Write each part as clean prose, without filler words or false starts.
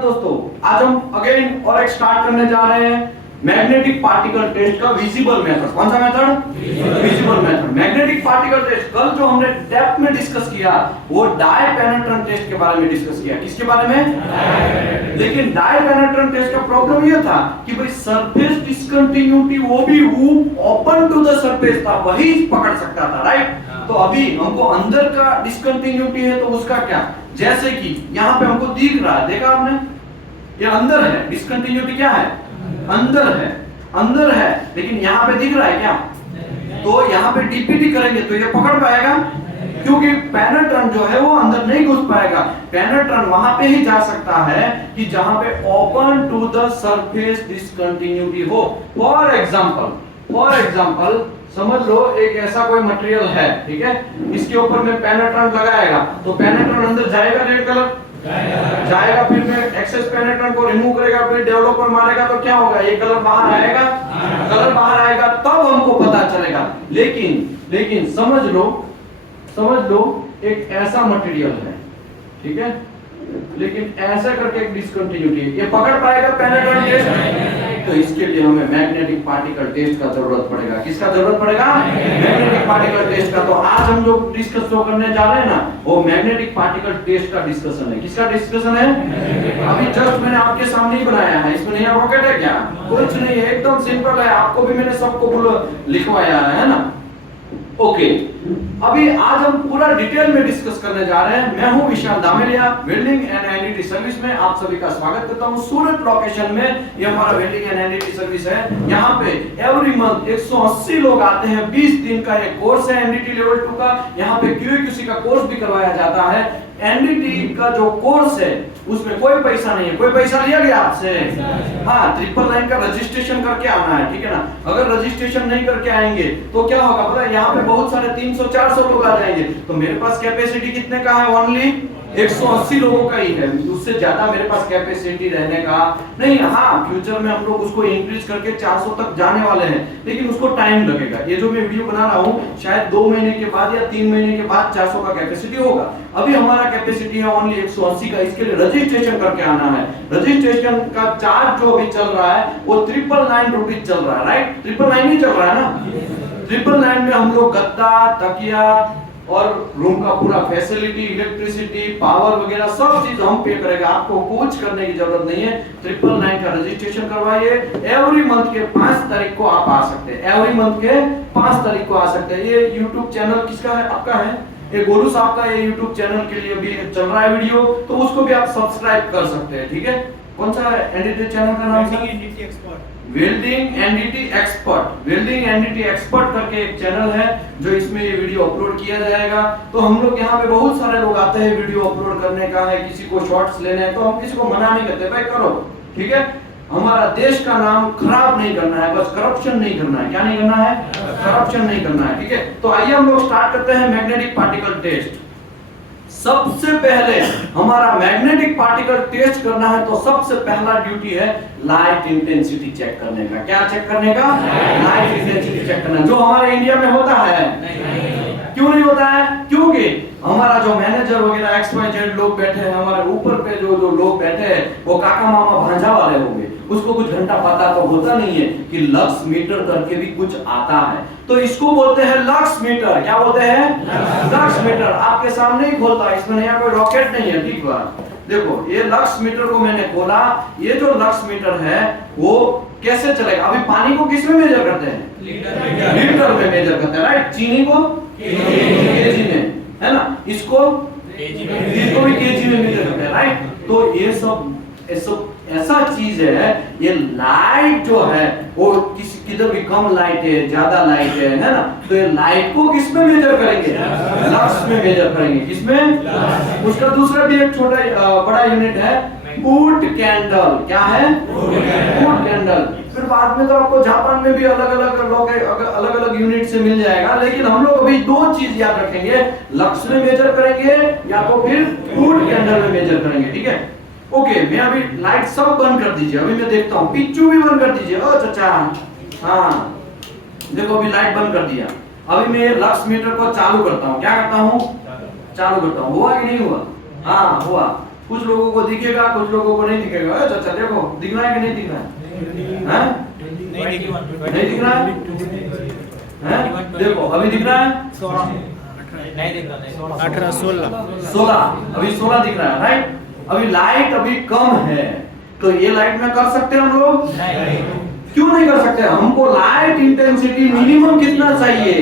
सुप्रभात दोस्तों, आज हम अगेन और एक स्टार्ट करने जा रहे हैं मैग्नेटिक पार्टिकल टेस्ट का विजिबल मेथड। कौन सा method? Visible method. Magnetic particle test कल जो हमने डेप्थ में डिस्कस किया वो डाई पेनिट्रेंट टेस्ट के बारे में डिस्कस किया। किसके बारे में? लेकिन डाई पेनिट्रेंट टेस्ट का प्रॉब्लम ये था कि भाई सरफेस डिस्कंटिन्यूटी वो भी ओपन टू द सरफेस था, वही पकड़ सकता था, राइट? तो अभी हमको अंदर का डिस्कंटिन्यूटी है तो उसका क्या? जैसे कि यहाँ पे हमको दिख रहा है, देखा आपने, ये अंदर है, डिस्कंटिन्यूटी क्या है? अंदर है, अंदर है, लेकिन यहाँ पे दिख रहा है क्या? तो यहाँ पे डीपीटी करेंगे तो ये पकड़ पाएगा, क्योंकि पेनिट्रेंट जो है वो अंदर नहीं घुस पाएगा। पेनिट्रेंट वहां पे ही जा सकता है कि जहां पे open to the surface discontinuity हो। फॉर एग्जांपल समझ लो एक ऐसा कोई मटेरियल है, ठीक है, इसके ऊपर में पेनिट्रेंट लगाएगा तो पेनिट्रेंट अंदर जाएगा, रेड कलर जाएगा, फिर में एक्सेस पेनिट्रेंट को रिमूव करेगा, फिर डेवलपर मारेगा तो क्या होगा? ये कलर बाहर आएगा, कलर बाहर आएगा तब हमको पता चलेगा। लेकिन समझ लो एक ऐसा मटेरियल है, ठीक है, लेकिन ऐसा करके एक डिस्कंटिन्यूटी, ये पकड़ पाएगा पेनिट्रेंट टेस्ट? तो इसके लिए हमें मैग्नेटिक पार्टिकल टेस्ट का जरूरत पड़ेगा। किसका जरूरत पड़ेगा? मैग्नेटिक पार्टिकल टेस्ट का। तो आज हम जो डिस्कस करने जा रहे हैं ना, वो मैग्नेटिक पार्टिकल टेस्ट का डिस्कशन है। किसका डिस्कशन है? अभी जस्ट मैंने आपके सामने ही बनाया है, इसमें नया रॉकेट है क्या? कुछ नहीं है, एकदम सिंपल है। आपको भी मैंने सबको लिखवाया है ना। ओके, अभी आज हम पूरा डिटेल में डिस्कस करने जा रहे हैं। मैं हूं विशाल Dameliya, welding and NDT service में आप सभी का स्वागत करता हूं। सूरत लोकेशन में ये हमारा वेल्डिंग एंड एनडीटी सर्विस है। यहाँ पे एवरी मंथ 180 लोग आते हैं। 20 दिन का ये कोर्स है एनडीटी लेवल 2 का। यहाँ पे क्यूएक्यूसी का कोर्स भी करवाया जाता है। एनडीटी का जो कोर्स है उसमें कोई पैसा नहीं है। कोई पैसा लिया गया आपसे? हाँ, 999 का रजिस्ट्रेशन करके आना है, ठीक है ना। अगर रजिस्ट्रेशन नहीं करके आएंगे तो क्या होगा पता है? यहाँ पे बहुत सारे 300-400 लोग आ जाएंगे। तो मेरे पास कैपेसिटी कितने का है? ओनली 180 लोगों का ही है, उससे ज्यादा मेरे पास कैपेसिटी रहने का नहीं। हाँ, फ्यूचर में हम लोग उसको इंक्रीज करके 400 तक जाने वाले हैं, लेकिन उसको टाइम लगेगा। ये जो मैं वीडियो बना रहा हूँ शायद 2 महीने के बाद या 3 महीने के बाद 400 का कैपेसिटी होगा। अभी हमारा कैपेसिटी है ओनली 180 का। इसके लिए रजिस्ट्रेशन करके आना है। रजिस्ट्रेशन का चार्ज जो अभी चल रहा है वो 999 रुपीज चल रहा है, राइट? 999 ही चल रहा है ना। 999 में हम लोग गद्दा, तकिया और रूम का पूरा फैसिलिटी, इलेक्ट्रिसिटी, पावर वगैरह सब चीज हम पे करेगा। आपको कुछ करने की जरूरत नहीं है। 999 का रजिस्ट्रेशन करवाइए। एवरी मंथ के 5 तारीख को आप आ सकते हैं। एवरी मंथ के 5 तारीख को आ सकते हैं। ये YouTube चैनल किसका है? आपका है। ये गोलू साहब का ये YouTube चैनल के लिए भी चल रहा है वीडियो, तो उसको भी आप सब्सक्राइब कर सकते हैं, ठीक है। कौन सा एनडीटी चैनल का नाम है? NDT expert. Welding NDT expert. Welding NDT expert करके एक चैनल है जो इसमें ये वीडियो अपलोड किया जाएगा। तो हम लोग यहाँ पे बहुत सारे लोग आते हैं वीडियो अपलोड करने का है, किसी को शॉर्ट्स लेने हैं, तो हम किसी को मना नहीं करते, भाई करो, ठीक है। हमारा देश का नाम खराब नहीं करना है, बस करप्शन नहीं करना है। क्या नहीं करना है? करप्शन नहीं करना है, ठीक है। तो आइए हम लोग स्टार्ट करते हैं मैग्नेटिक पार्टिकल टेस्ट। सबसे पहले हमारा मैग्नेटिक पार्टिकल टेस्ट करना है तो सबसे पहला ड्यूटी है लाइट इंटेंसिटी चेक करने का। क्या चेक करने का? लाइट इंटेंसिटी चेक करना, जो हमारे इंडिया में होता है। क्यों नहीं होता है? क्योंकि हमारा जो मैनेजर वगैरह XYZ लोग बैठे हैं, हमारे ऊपर पे जो लोग बैठे हैं वो काका मामा भांजा वाले होंगे, उसको कुछ घंटा पता तो होता नहीं है कि लक्स मीटर करके भी कुछ आता है। तो इसको बोलते हैं लक्स मीटर। क्या बोलते हैं? Lux meter. आपके सामने ही खोलता है, इसमें नया कोई रॉकेट नहीं है, ठीक बात। देखो ये लक्स मीटर को मैंने खोला। ये जो लक्स मीटर है वो कैसे चलेगा? अभी पानी को किस में मेजर करते हैं? लीटर में मेजर करते हैं, राइट? चीनी को केजी में, है ना। इसको भी केजी में मेजर करते हैं, राइट? तो ये सब ऐसा चीज है। ये लाइट जो है वो किधर भी कम लाइट है, ज्यादा लाइट है ना, तो ये लाइट को किस में मेजर करेंगे? लक्स में मेजर करेंगे। किसमें? उसका दूसरा भी एक छोटा बड़ा यूनिट है, फूट कैंडल। क्या है? फूट कैंडल। फिर बाद में तो आपको जापान में भी अलग अलग यूनिट से मिल जाएगा, लेकिन हम लोग अभी 2 चीज याद रखेंगे, लक्स में मेजर करेंगे या तो फिर फूट कैंडल में मेजर करेंगे, ठीक है। ओके, मैं अभी लाइट सब बंद कर दीजिए, अभी मैं देखता हूँ। पिच्चू भी बंद कर दीजिए। ओ चाचा, हाँ देखो अभी लाइट बंद कर दिया। अभी मैं लक्स मीटर को चालू करता हूँ। क्या करता हूँ? चालू करता हूँ। हुआ कि नहीं हुआ? हाँ हुआ। कुछ लोगों को दिखेगा, कुछ लोगों को नहीं दिखेगा। अच्छा देखो, दिख रहा है कि नहीं दिख रहा है? नहीं दिख रहा है? देखो अभी दिख रहा है? नहीं दिख रहा, 18 16 16, अभी 16 दिख रहा है, राइट? अभी लाइट अभी कम है, तो ये लाइट में कर सकते हैं हम लोग? क्यों नहीं कर सकते? हमको लाइट इंटेंसिटी मिनिमम कितना चाहिए?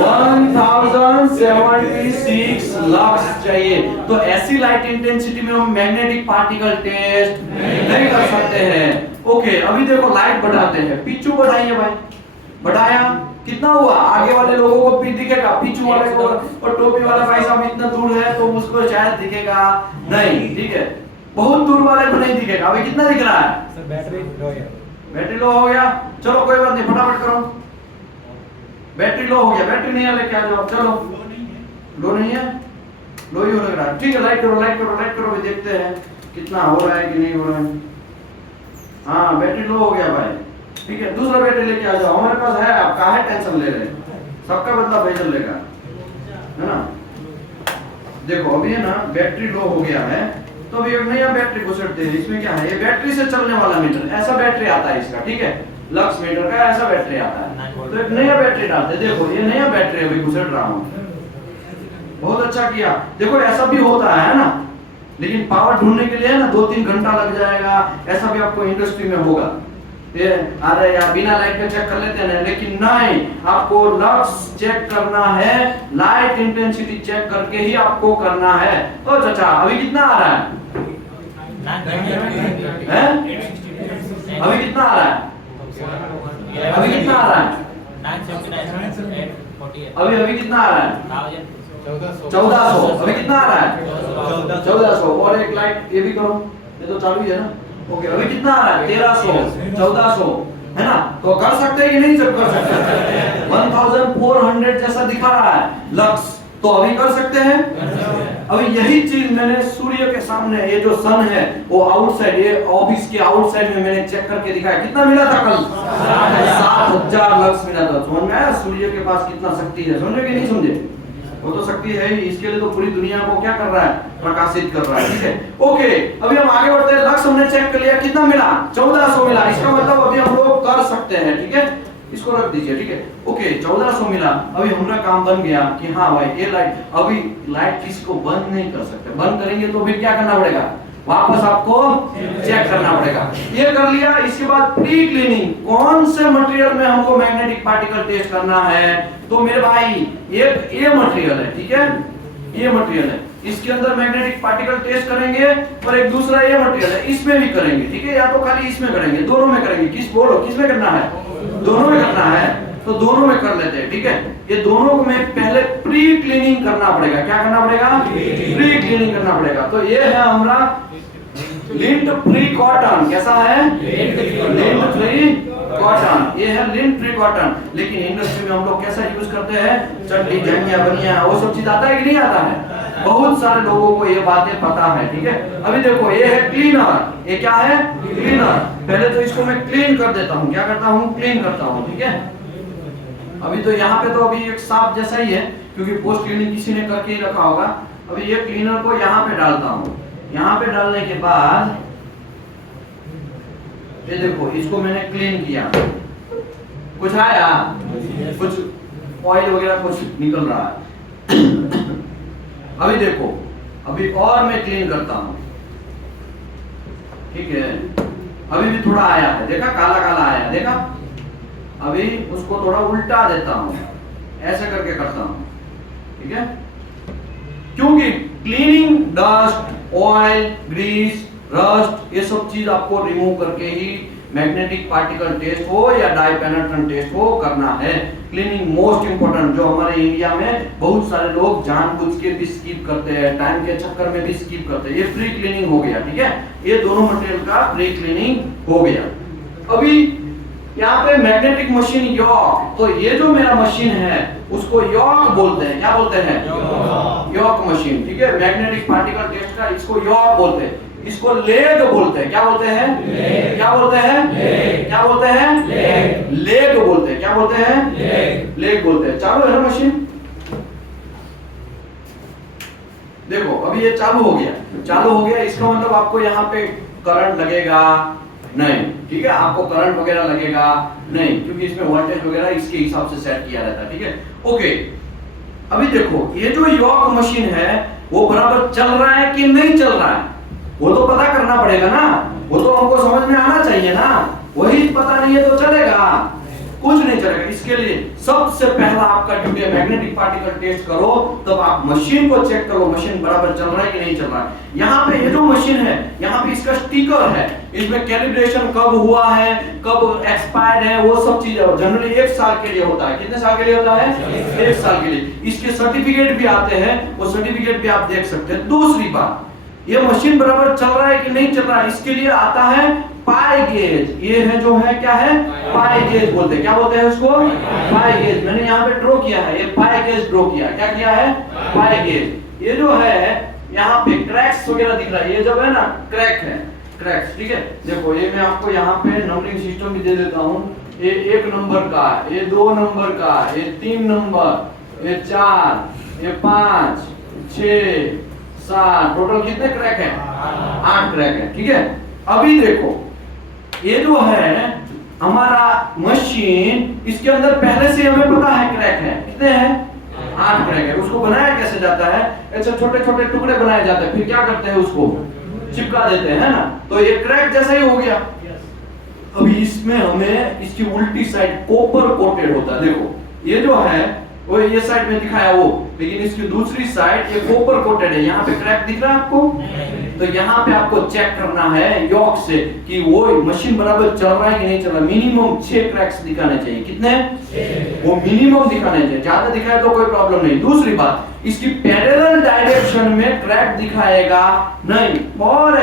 1076 लक्स चाहिए। तो ऐसी लाइट इंटेंसिटी में हम मैग्नेटिक पार्टिकल टेस्ट नहीं कर सकते हैं। ओके, अभी देखो लाइट बढ़ाते हैं, पिचू बढ़ाइए भाई, बढ़ाया, कितना हुआ? आगे वाले लोगों को भी दिखेगा, पीछू वाले को और टोपी वाला भाई साहब इतना दूर है तो उसको शायद दिखेगा नहीं, ठीक है? बहुत दूर वाले को नहीं दिखेगा। अभी कितना दिख रहा है? सर बैटरी लो है, बैटरी लो हो गया, चलो कोई बात नहीं, फटाफट करो। बैटरी लो हो गया, बैटरी नहीं है लेके आ जाओ, चलो। लो नहीं है, लो ही हो लग रहा है, ठीक है। लाइट करो, लाइट करो, लाइट करो, भी देखते हैं कितना हो रहा है कि नहीं हो रहा है। हाँ, बैटरी लो हो गया भाई, ठीक है। दूसरा बैटरी लेके आ जाओ, हमारे पास है, आप काहे टेंशन ले रहे हैं? सबका बदला भाई चल लेगा, है ना? देखो अभी है ना, बैटरी लो हो गया है, तो अभी एक नया बैटरी घुसेड़ते हैं। इसमें क्या है? ये बैटरी से चलने वाला मीटर, ऐसा बैटरी आता है इसका, ठीक है? लक्स मीटर का ऐसा बैटरी आता है। तो एक नया बैटरी डालते हैं। देखो ये नया बैटरी अभी घुसेड़ रहा हूँ, बहुत अच्छा किया। देखो ऐसा भी होता है ना, लेकिन पावर ढूंढने के लिए ना 2-3 घंटा लग जाएगा, ऐसा भी आपको इंडस्ट्री में होगा। ये अरे यार बिना लाइट के चेक कर लेते हैं, लेकिन नहीं, आपको लक्स चेक करना है, लाइट इंटेंसिटी चेक करके ही आपको करना है। तो चाचा अभी कितना आ रहा है? अभी कितना आ रहा है? अभी कितना आ रहा है? अभी कितना आ रहा है? 1400। अभी कितना आ रहा है? 1400। और एक लाइट ये भी करो, ये तो चालू ही है ना। ओके, अभी कितना आ रहा है? 1300, 1400, है ना? तो कर सकते हैं कि नहीं सब कर सकते हैं? 1400 जैसा दिखा रहा है लक्स, तो अभी कर सकते हैं। अभी यही चीज मैंने सूर्य के सामने, ये जो सन है वो आउटसाइड, ये ऑफिस के आउटसाइड में मैंने चेक करके दिखाया। कितना मिला था कल? 7000 लक्स मिला था। समझ में आया सूर्य के पास कितना शक्ति है? समझे कि नहीं समझे? वो तो शक्ति है ही, इसके लिए तो पूरी दुनिया को क्या कर रहा है? प्रकाशित कर रहा है, ठीक है? ओके, अभी हम आगे बढ़ते हैं। लक्स हमने चेक कर लिया, कितना मिला? 1400 मिला। इसका मतलब अभी हम लोग कर सकते हैं, ठीक है? इसको रख दीजिए, ठीक है? ओके, 1400 मिला। अभी हमारा काम बन गया कि हाँ भाई ये लाइट, अभी लाइट किसी को बंद नहीं कर सकते। बंद करेंगे तो फिर क्या करना पड़ेगा? वापस आपको चेक करना पड़ेगा। ये कर लिया। इसके बाद प्री क्लीनिंग, कौन से मटेरियल में हमको मैग्नेटिक पार्टिकल टेस्ट करना है? तो मेरे भाई एक ये मटेरियल है, ठीक है? ये मटेरियल है, इसके अंदर मैग्नेटिक पार्टिकल टेस्ट करेंगे, और एक दूसरा ये मटेरियल है, इसमें भी करेंगे, ठीक है? या तो खाली इसमें करेंगे, दोनों में करेंगे। किस बोलो, किसमें करना है? दोनों में करना है, तो दोनों में कर लेते हैं, ठीक है? ये दोनों में पहले प्री क्लीनिंग करना पड़ेगा। क्या करना पड़ेगा? प्री क्लीनिंग करना पड़ेगा। तो ये है हमारा लिंट फ्री कॉटन। कैसा है? Lint free cotton. ये है लिंट फ्री कॉटन। लेकिन इंडस्ट्री में हम लोग कैसा यूज करते हैं? चड्डी, जंगिया, बनिया, वो सब चीज आता है कि नहीं आता है? बहुत सारे लोगों को ये बातें पता है, ठीक है? अभी देखो ये है क्लीनर। ये क्या है? क्लीनर। पहले तो इसको मैं क्लीन कर देता हूँ। क्या करता हूँ? क्लीन करता हूँ, ठीक है? अभी तो यहाँ पे तो अभी एक साफ जैसा ही है, क्योंकि पोस्ट क्लीनिंग किसी ने करके ही रखा होगा। अभी ये क्लीनर को यहाँ पे डालता हूँ। यहाँ पे डालने के बाद ये देखो, इसको मैंने क्लीन किया, कुछ आया, कुछ ऑयल वगैरह कुछ निकल रहा है। अभी देखो, अभी और मैं क्लीन करता हूँ, ठीक है? अभी भी थोड़ा आया है, देखा? काला काला आया, देखा? अभी उसको थोड़ा उल्टा देता हूँ, ऐसे करके करता हूँ, ठीक है? क्योंकि cleaning dust, oil, grease, rust, ये सब चीज आपको रिमूव करके ही मैग्नेटिक पार्टिकल टेस्ट हो या डाइपेनेट्रेंट टेस्ट हो करना है। क्लीनिंग मोस्ट इंपोर्टेंट, जो हमारे इंडिया में बहुत सारे लोग जानबूझ के भी स्किप करते हैं, टाइम के चक्कर में भी स्किप करते हैं। ये प्री क्लीनिंग हो गया, ठीक है? ये दोनों मटेरियल का प्री क्लीनिंग हो गया। अभी यहाँ पे मैग्नेटिक मशीन यॉक, तो ये जो मेरा मशीन है उसको यॉक बोलते हैं। क्या बोलते हैं? यॉक मशीन, ठीक है? मैग्नेटिक पार्टिकल टेस्ट का इसको यॉक बोलते हैं। इसको लेग बोलते हैं। क्या बोलते हैं? क्या बोलते हैं? क्या बोलते हैं? लेग बोलते हैं। क्या बोलते हैं? लेग बोलते हैं। चालू है ना मशीन? देखो अभी ये चालू हो गया, इसका मतलब आपको यहाँ पे करंट लगेगा नहीं, ठीक है, आपको करंट वगैरह लगेगा नहीं, क्योंकि इसमें वोल्टेज वगैरह इसके हिसाब से सेट किया रहता है, ठीक है। ओके, अभी देखो ये जो यॉक मशीन है वो बराबर चल रहा है कि नहीं चल रहा है, वो तो पता करना पड़ेगा ना, वो तो हमको समझ में आना चाहिए ना, वही पता नहीं है तो चलेगा, कुछ नहीं चलेगा। इसके लिए सबसे पहला आपका ड्यूटी है मैग्नेटिक पार्टिकल टेस्ट करो, तब आप मशीन को चेक करो मशीन बराबर चल रहा है कि नहीं चल रहा है। यहाँ पे ये जो मशीन है, यहाँ पे इसका स्टिकर है, इसमें कैलिब्रेशन कब हुआ है, कब एक्सपायर्ड है, वो सब चीजें जनरली 1 साल के लिए होता है। कितने साल के लिए होता है? 1 साल के लिए। इसके सर्टिफिकेट भी आते हैं, वो सर्टिफिकेट भी आप देख सकते हैं। दूसरी बात, ये मशीन बराबर चल रहा है कि नहीं चल रहा है, इसके लिए आता है पाई गेज। ये है जो है क्या है, पाई गेज बोलते हैं। क्या बोलते हैं उसको? पाई गेज। मैंने यहाँ पे ड्रॉ किया है, ये पाई गेज ड्रॉ किया। क्या किया है? पाई गेज। ये जो है यहाँ पे क्रैक्स वगैरह दिख रहा है, ये जब है ना क्रैक है, क्रैक्स, ठीक है। देखो ये मैं आपको यहाँ पे नंबरिंग सिस्टम भी दे देता हूँ। ये 1 नंबर का, ये 2 नंबर का, ये 3 नंबर, ये 4, ये 5, 6, 7, टोटल कितने क्रैक है? 8 क्रैक है, ठीक है। अभी देखो ये जो है हमारा मशीन, इसके अंदर पहले से हमें पता है क्रैक है, कितने हैं? 8 क्रैक है। उसको बनाया कैसे जाता है? ऐसे छोटे छोटे टुकड़े बनाए जाते हैं, फिर क्या करते हैं उसको चिपका देते हैं, है ना। तो ये क्रैक जैसा ही हो गया। अभी इसमें हमें इसकी उल्टी साइड कॉपर कोटेड होता है। देखो ये जो है वो ये साइड में दिखाया वो, लेकिन इसकी दूसरी साइड ये कॉपर कोटेड है। यहाँ पे क्रैक दिख रहा है आपको? तो यहाँ पे आपको चेक करना है यॉक से कि वो मशीन बराबर चल रहा है कि नहीं चल रहा। मिनिमम 6 क्रैक्स दिखाने चाहिए। कितने? 6। वो मिनिमम दिखाने चाहिए, ज्यादा दिखाए तो कोई प्रॉब्लम नहीं। दूसरी बात, इसकी पैरेलल डायरेक्शन में क्रैक दिखाएगा नहीं। फॉर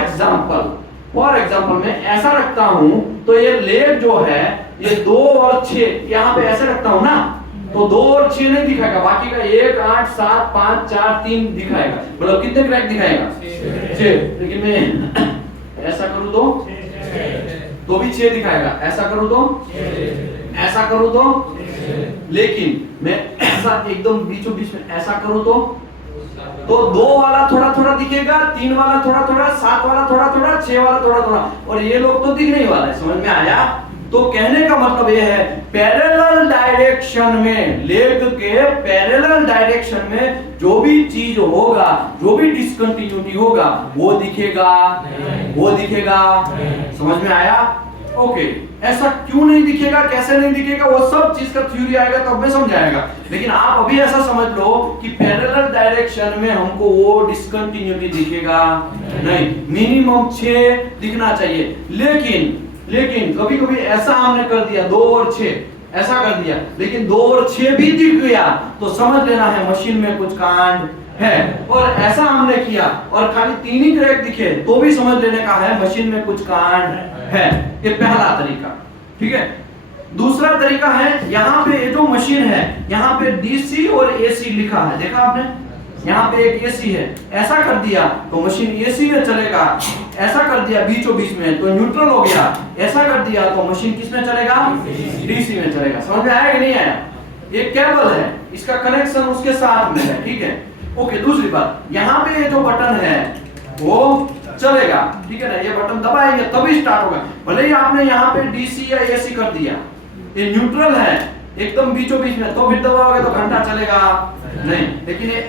एग्जांपल मैं ऐसा रखता हूं तो ये लेग जो है ये 2 और 6 यहाँ पे ऐसे रखता हूं ना, तो 2 और 6 नहीं दिखाएगा, बाकी का 1, 8, 7, 5, 4, 3 दिखाएगा। मतलब कितने क्रैक दिखाएगा? 6। लेकिन मैं ऐसा करूं तो भी 6 दिखाएगा, ऐसा करूं तो, ऐसा करूं तो, लेकिन मैं ऐसा एकदम बीचों बीच में ऐसा करूं तो 2 वाला थोड़ा थोड़ा दिखेगा, 3 वाला थोड़ा थोड़ा, 7 वाला थोड़ा थोड़ा, 6 वाला थोड़ा थोड़ा, और ये लोग तो दिख नहीं वाला है। समझ में आया? तो कहने का मतलब ये है पैरेलल डायरेक्शन में, लेग के पैरेलल डायरेक्शन में जो भी चीज होगा, जो भी डिसकंटिन्यूटी होगा वो दिखेगा, वो दिखेगा। समझ में आया? ओके। ऐसा क्यों नहीं दिखेगा, कैसे नहीं दिखेगा, वो सब चीज का थ्योरी आएगा तब में समझाएगा। लेकिन आप अभी ऐसा समझ लो कि पैरेलल डायरेक्शन में हमको वो डिसकंटिन्यूटी दिखेगा नहीं, मिनिमम 6 दिखना चाहिए। लेकिन कभी कभी ऐसा हमने कर दिया 2 और 6 ऐसा कर दिया, लेकिन 2 और 6 भी दिख गया तो समझ लेना है मशीन में कुछ कांड है। और ऐसा हमने किया और खाली 3 ही क्रैक दिखे तो भी समझ लेने का है मशीन में कुछ कांड है। ये पहला तरीका, ठीक है। दूसरा तरीका है, यहाँ पे ये जो मशीन है यहाँ पे डीसी और एसी लिखा है, देखा आपने? यहाँ पे एक एसी है, ऐसा कर दिया तो मशीन एसी में चलेगा, ऐसा कर दिया बीचों बीच में तो न्यूट्रल हो गया, ऐसा कर दिया तो मशीन किस में चलेगा? डीसी में चलेगा। समझ में आया कि नहीं आया? ये केबल है, इसका कनेक्शन उसके साथ में है, ठीक है। ओके। दूसरी बात, यहाँ पे ये जो बटन है वो चलेगा, ठीक है ना, ये बटन दबाएंगे तभी स्टार्ट होगा। भले ही आपने यहाँ पे डीसी या एसी कर दिया, ये न्यूट्रल है एकदम बीचों बीच में, तो फिर दबाओगे तो घंटा चलेगा नहीं। लेकिन ये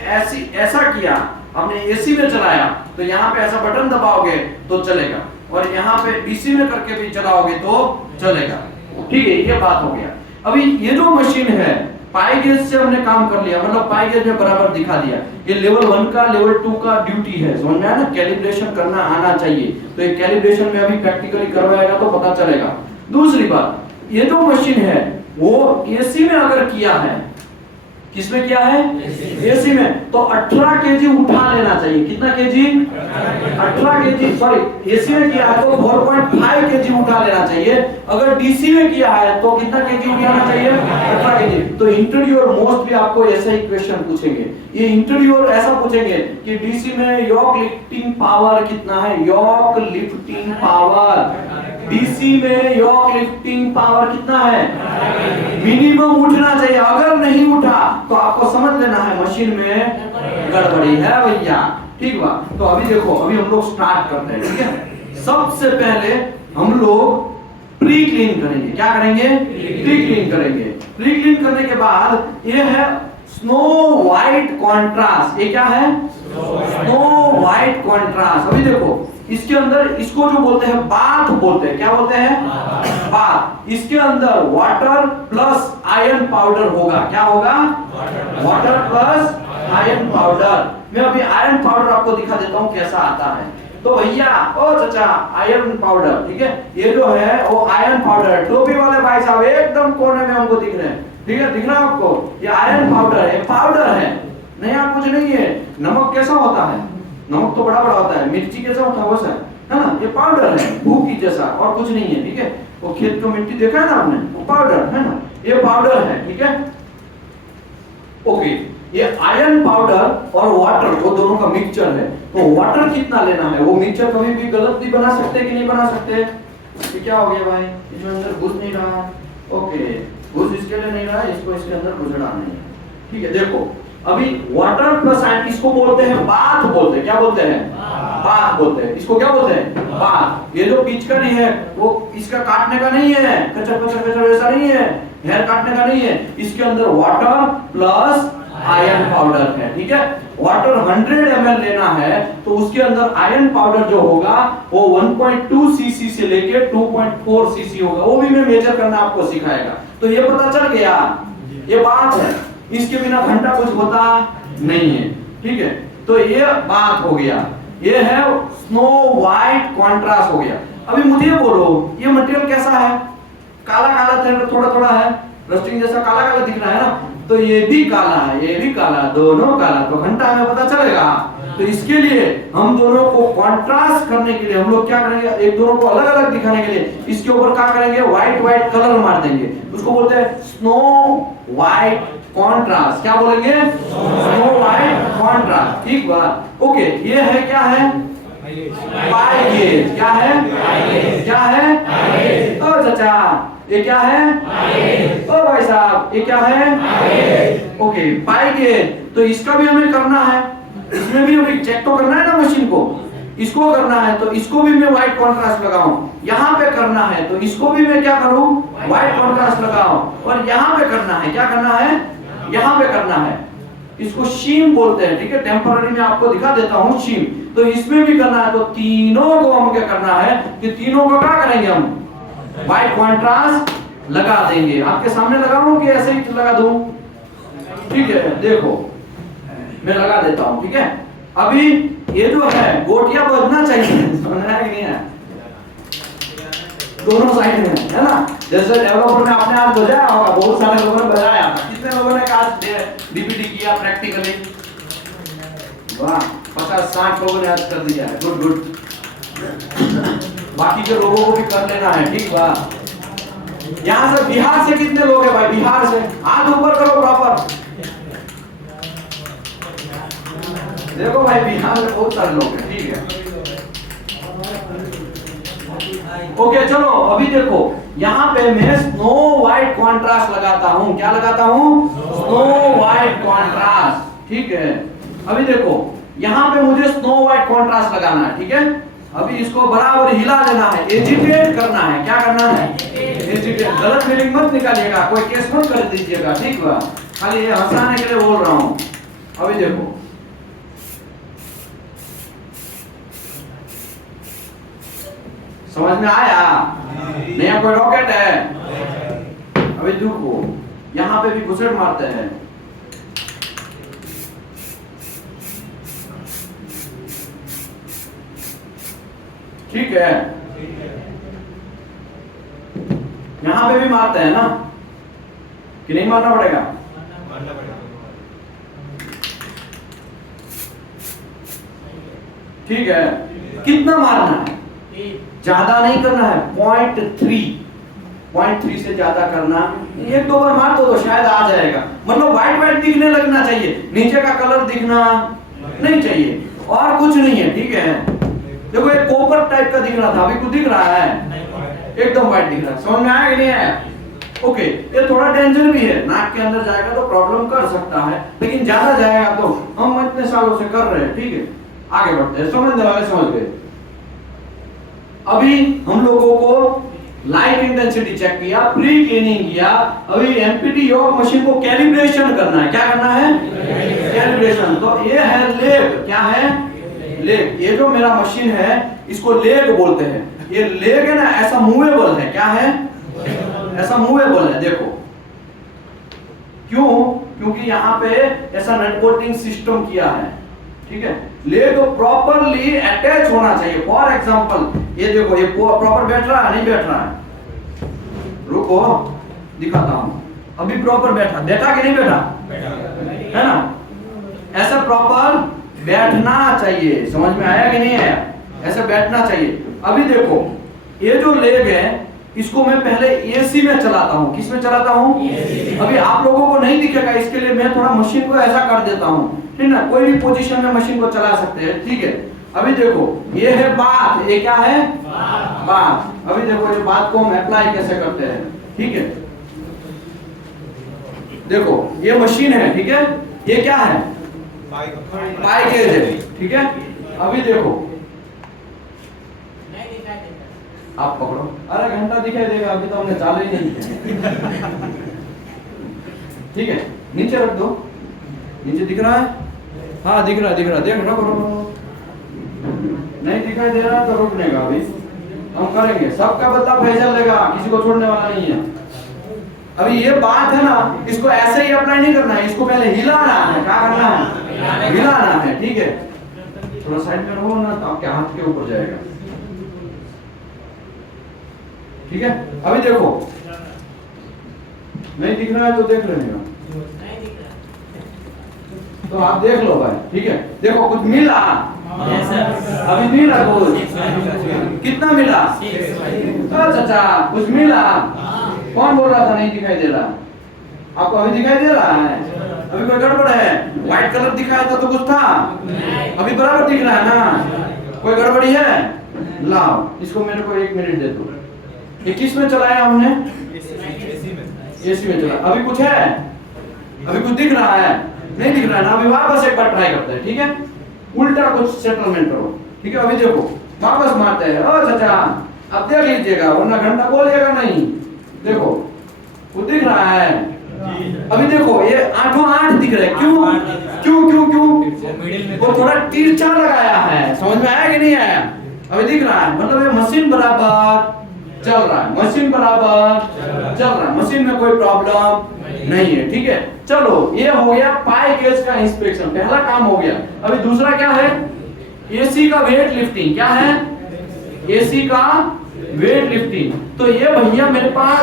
ऐसा किया, हमने एसी में चलाया तो यहाँ पे ऐसा बटन दबाओगे तो चलेगा, और यहाँ पे डीसी में करके भी चलाओगे तो चलेगा, ठीक है। ये बात हो गया। अभी ये जो मशीन है पाई गेज से हमने काम कर लिया, मतलब पाई गेज में बराबर दिखा दिया। ये लेवल 1 का लेवल 2 का ड्यूटी है, समझ में आया ना? कैलिब्रेशन करना आना चाहिए, तो ये कैलिब्रेशन में अभी प्रैक्टिकली करवाएगा तो पता चलेगा। दूसरी बात, ये जो मशीन है वो एसी में अगर किया है, किसमें किया है? एसी में, तो 18 केजी उठा लेना चाहिए। कितना केजी? 18 केजी, सॉरी एसी में किया है तो 4.5 केजी उठा लेना चाहिए। अगर डीसी में किया है तो कितना केजी उठाना चाहिए? 18 केजी। तो इंट्रोड्यूस मोस्ट भी आपको ऐसा ही क्वेश्चन पूछेंगे। ये इंट्रोड्यूस ऐसा पूछेंगे कि डीसी में यॉक लिफ्टिंग पावर कितना है, यॉक लिफ्टिंग पावर। डीसी में यॉक लिफ्टिंग पावर कितना है? मिनिमम उठना चाहिए। अगर नहीं उठा तो आपको समझ लेना है मशीन में गड़बड़ी है भैया। ठीक बा। तो अभी देखो, अभी हम लोग स्टार्ट करते हैं, ठीक है। सबसे पहले हम लोग प्री क्लीन करेंगे। क्या करेंगे? प्री क्लीन करेंगे। प्री क्लीन करने के बाद ये है स्नो व्हाइट कॉन्ट्रास्ट। ये क्या है? Snow white contrast. अभी देखो, इसके अंदर इसको जो बोलते हैं बाथ बोलते हैं। क्या बोलते हैं? बाथ। इसके अंदर वाटर प्लस आयरन पाउडर होगा। क्या होगा? Water plus iron powder. मैं अभी आयरन पाउडर आपको दिखा देता हूँ कैसा आता है। तो भैया, ओ चाचा, आयरन पाउडर, ठीक है, ये जो है वो आयरन पाउडर। टोपी वाले भाई साहब एकदम कोने में हमको दिख रहे हैं, ठीक है, दिख रहा है आपको? ये आयरन पाउडर है, पाउडर है, नया कुछ नहीं है। नमक कैसा होता है? नमक तो बड़ा बड़ा होता है। मिर्ची कैसा होता है? वैसा है ना? ये पाउडर है, भूख की जैसा, और कुछ नहीं है, ठीक है। वो खेत का मिट्टी देखा है ना आपने? वो पाउडर है ना, ये पाउडर है, ठीक है। ओके, ये आयरन पाउडर और वाटर, वो दोनों का मिक्सचर है। तो वाटर कितना लेना है? वो मिक्सचर कभी भी गलत भी बना सकते हैं कि नहीं बना सकते? ये क्या हो गया भाई? इसमें अंदर घुस नहीं रहा। ओके, घुस इसके लिए नहीं रहा, इसको इसके अंदर घुसड़ा नहीं है, ठीक है। देखो, अभी वाटर प्लस आयरन, इसको बोलते हैं बाथ बोलते हैं। क्या बोलते हैं? बाथ बोलते हैं। इसको क्या बोलते हैं? बाथ। ये जो पिचकारी है वो इसका काटने का नहीं है, कचर कचर कचर ऐसा नहीं है, हेयर काटने का नहीं है। इसके अंदर वाटर प्लस आयरन पाउडर है, ठीक है। वाटर 100 ml लेना है तो उसके अंदर आयरन पाउडर जो होगा वो 1.2 cc से लेके 2.4 cc होगा। वो भी मैं मेजर करना आपको सिखाएगा। तो ये पता चल गया, ये बात है। इसके बिना घंटा कुछ होता नहीं है, ठीक है। तो ये बात हो गया, ये है स्नो व्हाइट कॉन्ट्रास्ट हो गया। अभी मुझे बोलो, ये मटेरियल कैसा है? काला काला थोड़ा थोड़ा है, रस्टिंग जैसा काला काला दिख रहा है ना। तो ये भी काला है, ये भी काला, दोनों काला, तो घंटा हमें पता चलेगा। तो इसके लिए हम दोनों को कंट्रास्ट करने के लिए हम लोग क्या करेंगे? एक दोनों को अलग अलग दिखाने के लिए इसके ऊपर क्या करेंगे? व्हाइट व्हाइट कलर मार देंगे। उसको बोलते हैं स्नो व्हाइट कॉन्ट्रास्ट। क्या बोलेंगे? स्नो व्हाइट कॉन्ट्रास्ट, ठीक बात। ओके, ये है क्या है? पाई गेज। क्या है? क्या है? ओ चाचा, ये क्या है? ओ भाई साहब, ये क्या है? ओके, पाई गेज। तो इसका भी हमें करना है, इसमें भी हमें चेक तो करना है ना मशीन को, इसको करना है। तो इसको भी मैं व्हाइट कॉन्ट्रास्ट लगाऊं। यहाँ पे करना है तो इसको भी मैं क्या करूं? व्हाइट कॉन्ट्रास्ट लगाऊं। और यहाँ पे करना है, क्या करना है? यहाँ पे करना है। इसको शीम बोलते हैं, ठीक है। टेम्पररी में आपको दिखा देता हूँ शीम। तो इसमें भी करना है। तो तीनों को हम क्या करना है कि तीनों को क्या करेंगे? हम व्हाइट कॉन्ट्रास्ट लगा देंगे। आपके सामने लगाऊं कि ऐसे ही लगा दूं? ठीक है, देखो मैं लगा देता हूं, ठीक है। अभी ये जो है गोटियां बजना चाहिए, समझ में आया कि नहीं है? दोनों साइड में है ना। जैसे डेवलपर ने आपने आज बजाया होगा, बहुत सारे लोगों ने बजाया। कितने लोगों ने आज डीपीटी किया प्रैक्टिकली? वाह, 50-60 लोगों ने आज कर दिया है। Good good. बाकी के लोगों को भी कर लेना है, ठीक बा। यहाँ से बिहार से कितने लोग हैं भाई? बिहार से हाथ ऊपर करो प्रॉपर। देखो भाई, बिहार में बहुत सारे लोग हैं, ठीक है। ओके, चलो अभी देखो, यहाँ पे मैं स्नो व्हाइट कॉन्ट्रास्ट लगाता हूँ। क्या लगाता हूँ? स्नो व्हाइट कॉन्ट्रास्ट, ठीक है। अभी देखो, यहाँ पे मुझे स्नो व्हाइट कॉन्ट्रास्ट लगाना है, ठीक है। अभी इसको बराबर हिला देना है, एजिटेट करना है। क्या करना है? एजिटेट। गलत फीलिंग मत निकालिएगा, कोई केस मत कर दीजिएगा, ठीक है। खाली ये हंसाने के लिए बोल रहा हूँ। अभी देखो, समझ में आया? नया कोई रॉकेट है? अभी देखो, यहाँ पे भी घुसड़ मारते हैं। ठीक है, यहाँ पे भी मारते हैं ना, कि नहीं मारना पड़ेगा? ठीक है, कितना मारना है? ज्यादा नहीं करना है, 0.3 से ज्यादा करना। एक दो बार मार दो तो शायद आ जाएगा। मतलब व्हाइट व्हाइट दिखने लगना चाहिए, नीचे का कलर दिखना नहीं चाहिए, और कुछ नहीं है, ठीक है। देखो एक कॉपर टाइप का दिख रहा था, अभी कुछ दिख रहा है? एकदम व्हाइट दिख रहा है। समझ में आया कि नहीं आया? ओके, ये थोड़ा डेंजर भी है, नाक के अंदर जाएगा तो प्रॉब्लम कर सकता है, लेकिन ज्यादा जाएगा तो हम इतने सालों से कर रहे हैं, ठीक है। आगे बढ़ते हैं, समझने वाले समझ गए। अभी हम लोगों को लाइट इंटेंसिटी चेक किया, प्री क्लीनिंग किया, अभी एमपीटी योग मशीन को कैलिब्रेशन करना है। क्या करना है? कैलिब्रेशन। तो ये है लेग। क्या है? लेग। ये जो मेरा मशीन है इसको लेग बोलते हैं। ये लेग है ना, ऐसा मूवेबल है। क्या है? ऐसा मूवेबल है। देखो क्यों? क्योंकि यहाँ पे ऐसा नट बोल्टिंग सिस्टम किया है, ठीक है। लेग प्रॉपरली अटैच होना चाहिए। फॉर एग्जांपल ये देखो, ये प्रॉपर बैठ रहा है, नहीं बैठ रहा है? रुको दिखाता हूँ। अभी प्रॉपर बैठा कि नहीं बैठा? है ना? ऐसा प्रॉपर बैठना चाहिए। समझ में आया कि नहीं आया? ऐसा बैठना चाहिए। अभी देखो ये जो लेग है इसको मैं पहले एसी में चलाता हूँ। किस में चलाता हूँ? अभी आप लोगों को नहीं दिखेगा, इसके लिए मैं थोड़ा मशीन को ऐसा कर देता हूँ, ठीक ना। कोई भी पोजीशन में मशीन को चला सकते हैं, ठीक है। अभी देखो ये है बात। ये क्या है? बात। अभी देखो ये बात को हम अप्लाई कैसे करते हैं, ठीक है। देखो ये मशीन है, ठीक है। ये क्या है? पाई गेज है, ठीक है। अभी देखो आप पकड़ो। अरे घंटा दिखाई देगा, अभी तो हमने चालू ही नहीं। ठीक है, नीचे रख दो। नीचे दिख रहा है? हाँ दिख रहा है, दिख रहा है। देख रखो। नहीं दिखाई दे रहा तो रुकने का। अभी हम करेंगे, सबका बदला फैसल लेगा, किसी को छोड़ने वाला नहीं है। अभी ये बात है ना, इसको ऐसे ही अप्लाई नहीं करना है, इसको पहले हिलाना है। क्या करना है? हिलाना है, ठीक है। थोड़ा साइड में रहो ना तो आपके हाथ के ऊपर जाएगा, ठीक है। अभी देखो नहीं दिख रहा है तो देख लेने का, तो आप देख लो भाई, ठीक है। देखो कुछ मिला? अभी मिला कुछ? कितना मिला? अच्छा कुछ मिला। कौन बोल रहा था नहीं दिखाई दे रहा? आपको अभी दिखाई दे रहा है? अभी कोई गड़बड़ है? व्हाइट कलर दिखाया था तो कुछ था, अभी बराबर दिख रहा है ना? कोई गड़बड़ी है? लाओ इसको मेरे को 1 मिनट दे दो। ये किस में चलाया हमने? एसी में चला। अभी कुछ है? अभी कुछ दिख रहा है? नहीं दिख रहा है ना? अभी वापस एक बार ट्राई करते हैं, ठीक है। उल्टा कुछ सेटलमेंट करो, ठीक है। अभी देखो वापस मारते हैं। ओ चाचा अब देख लीजिएगा, वरना घंटा बोलिएगा नहीं। देखो कुछ दिख रहा है? अभी देखो ये 8 दिख रहा है। क्यों क्यों क्यों क्यों? वो थोड़ा तिरछा लगाया है। समझ में आया कि नहीं आया? अभी दिख रहा है, मतलब ये मशीन बराबर चल रहा है, मशीन बराबर चल रहा है, मशीन में कोई प्रॉब्लम नहीं है, ठीक है। चलो ये हो गया पाई गेज का इंस्पेक्शन, पहला काम हो गया। अभी दूसरा क्या है? एसी का वेट लिफ्टिंग। क्या है? एसी का वेट लिफ्टिंग। तो ये भैया मेरे पास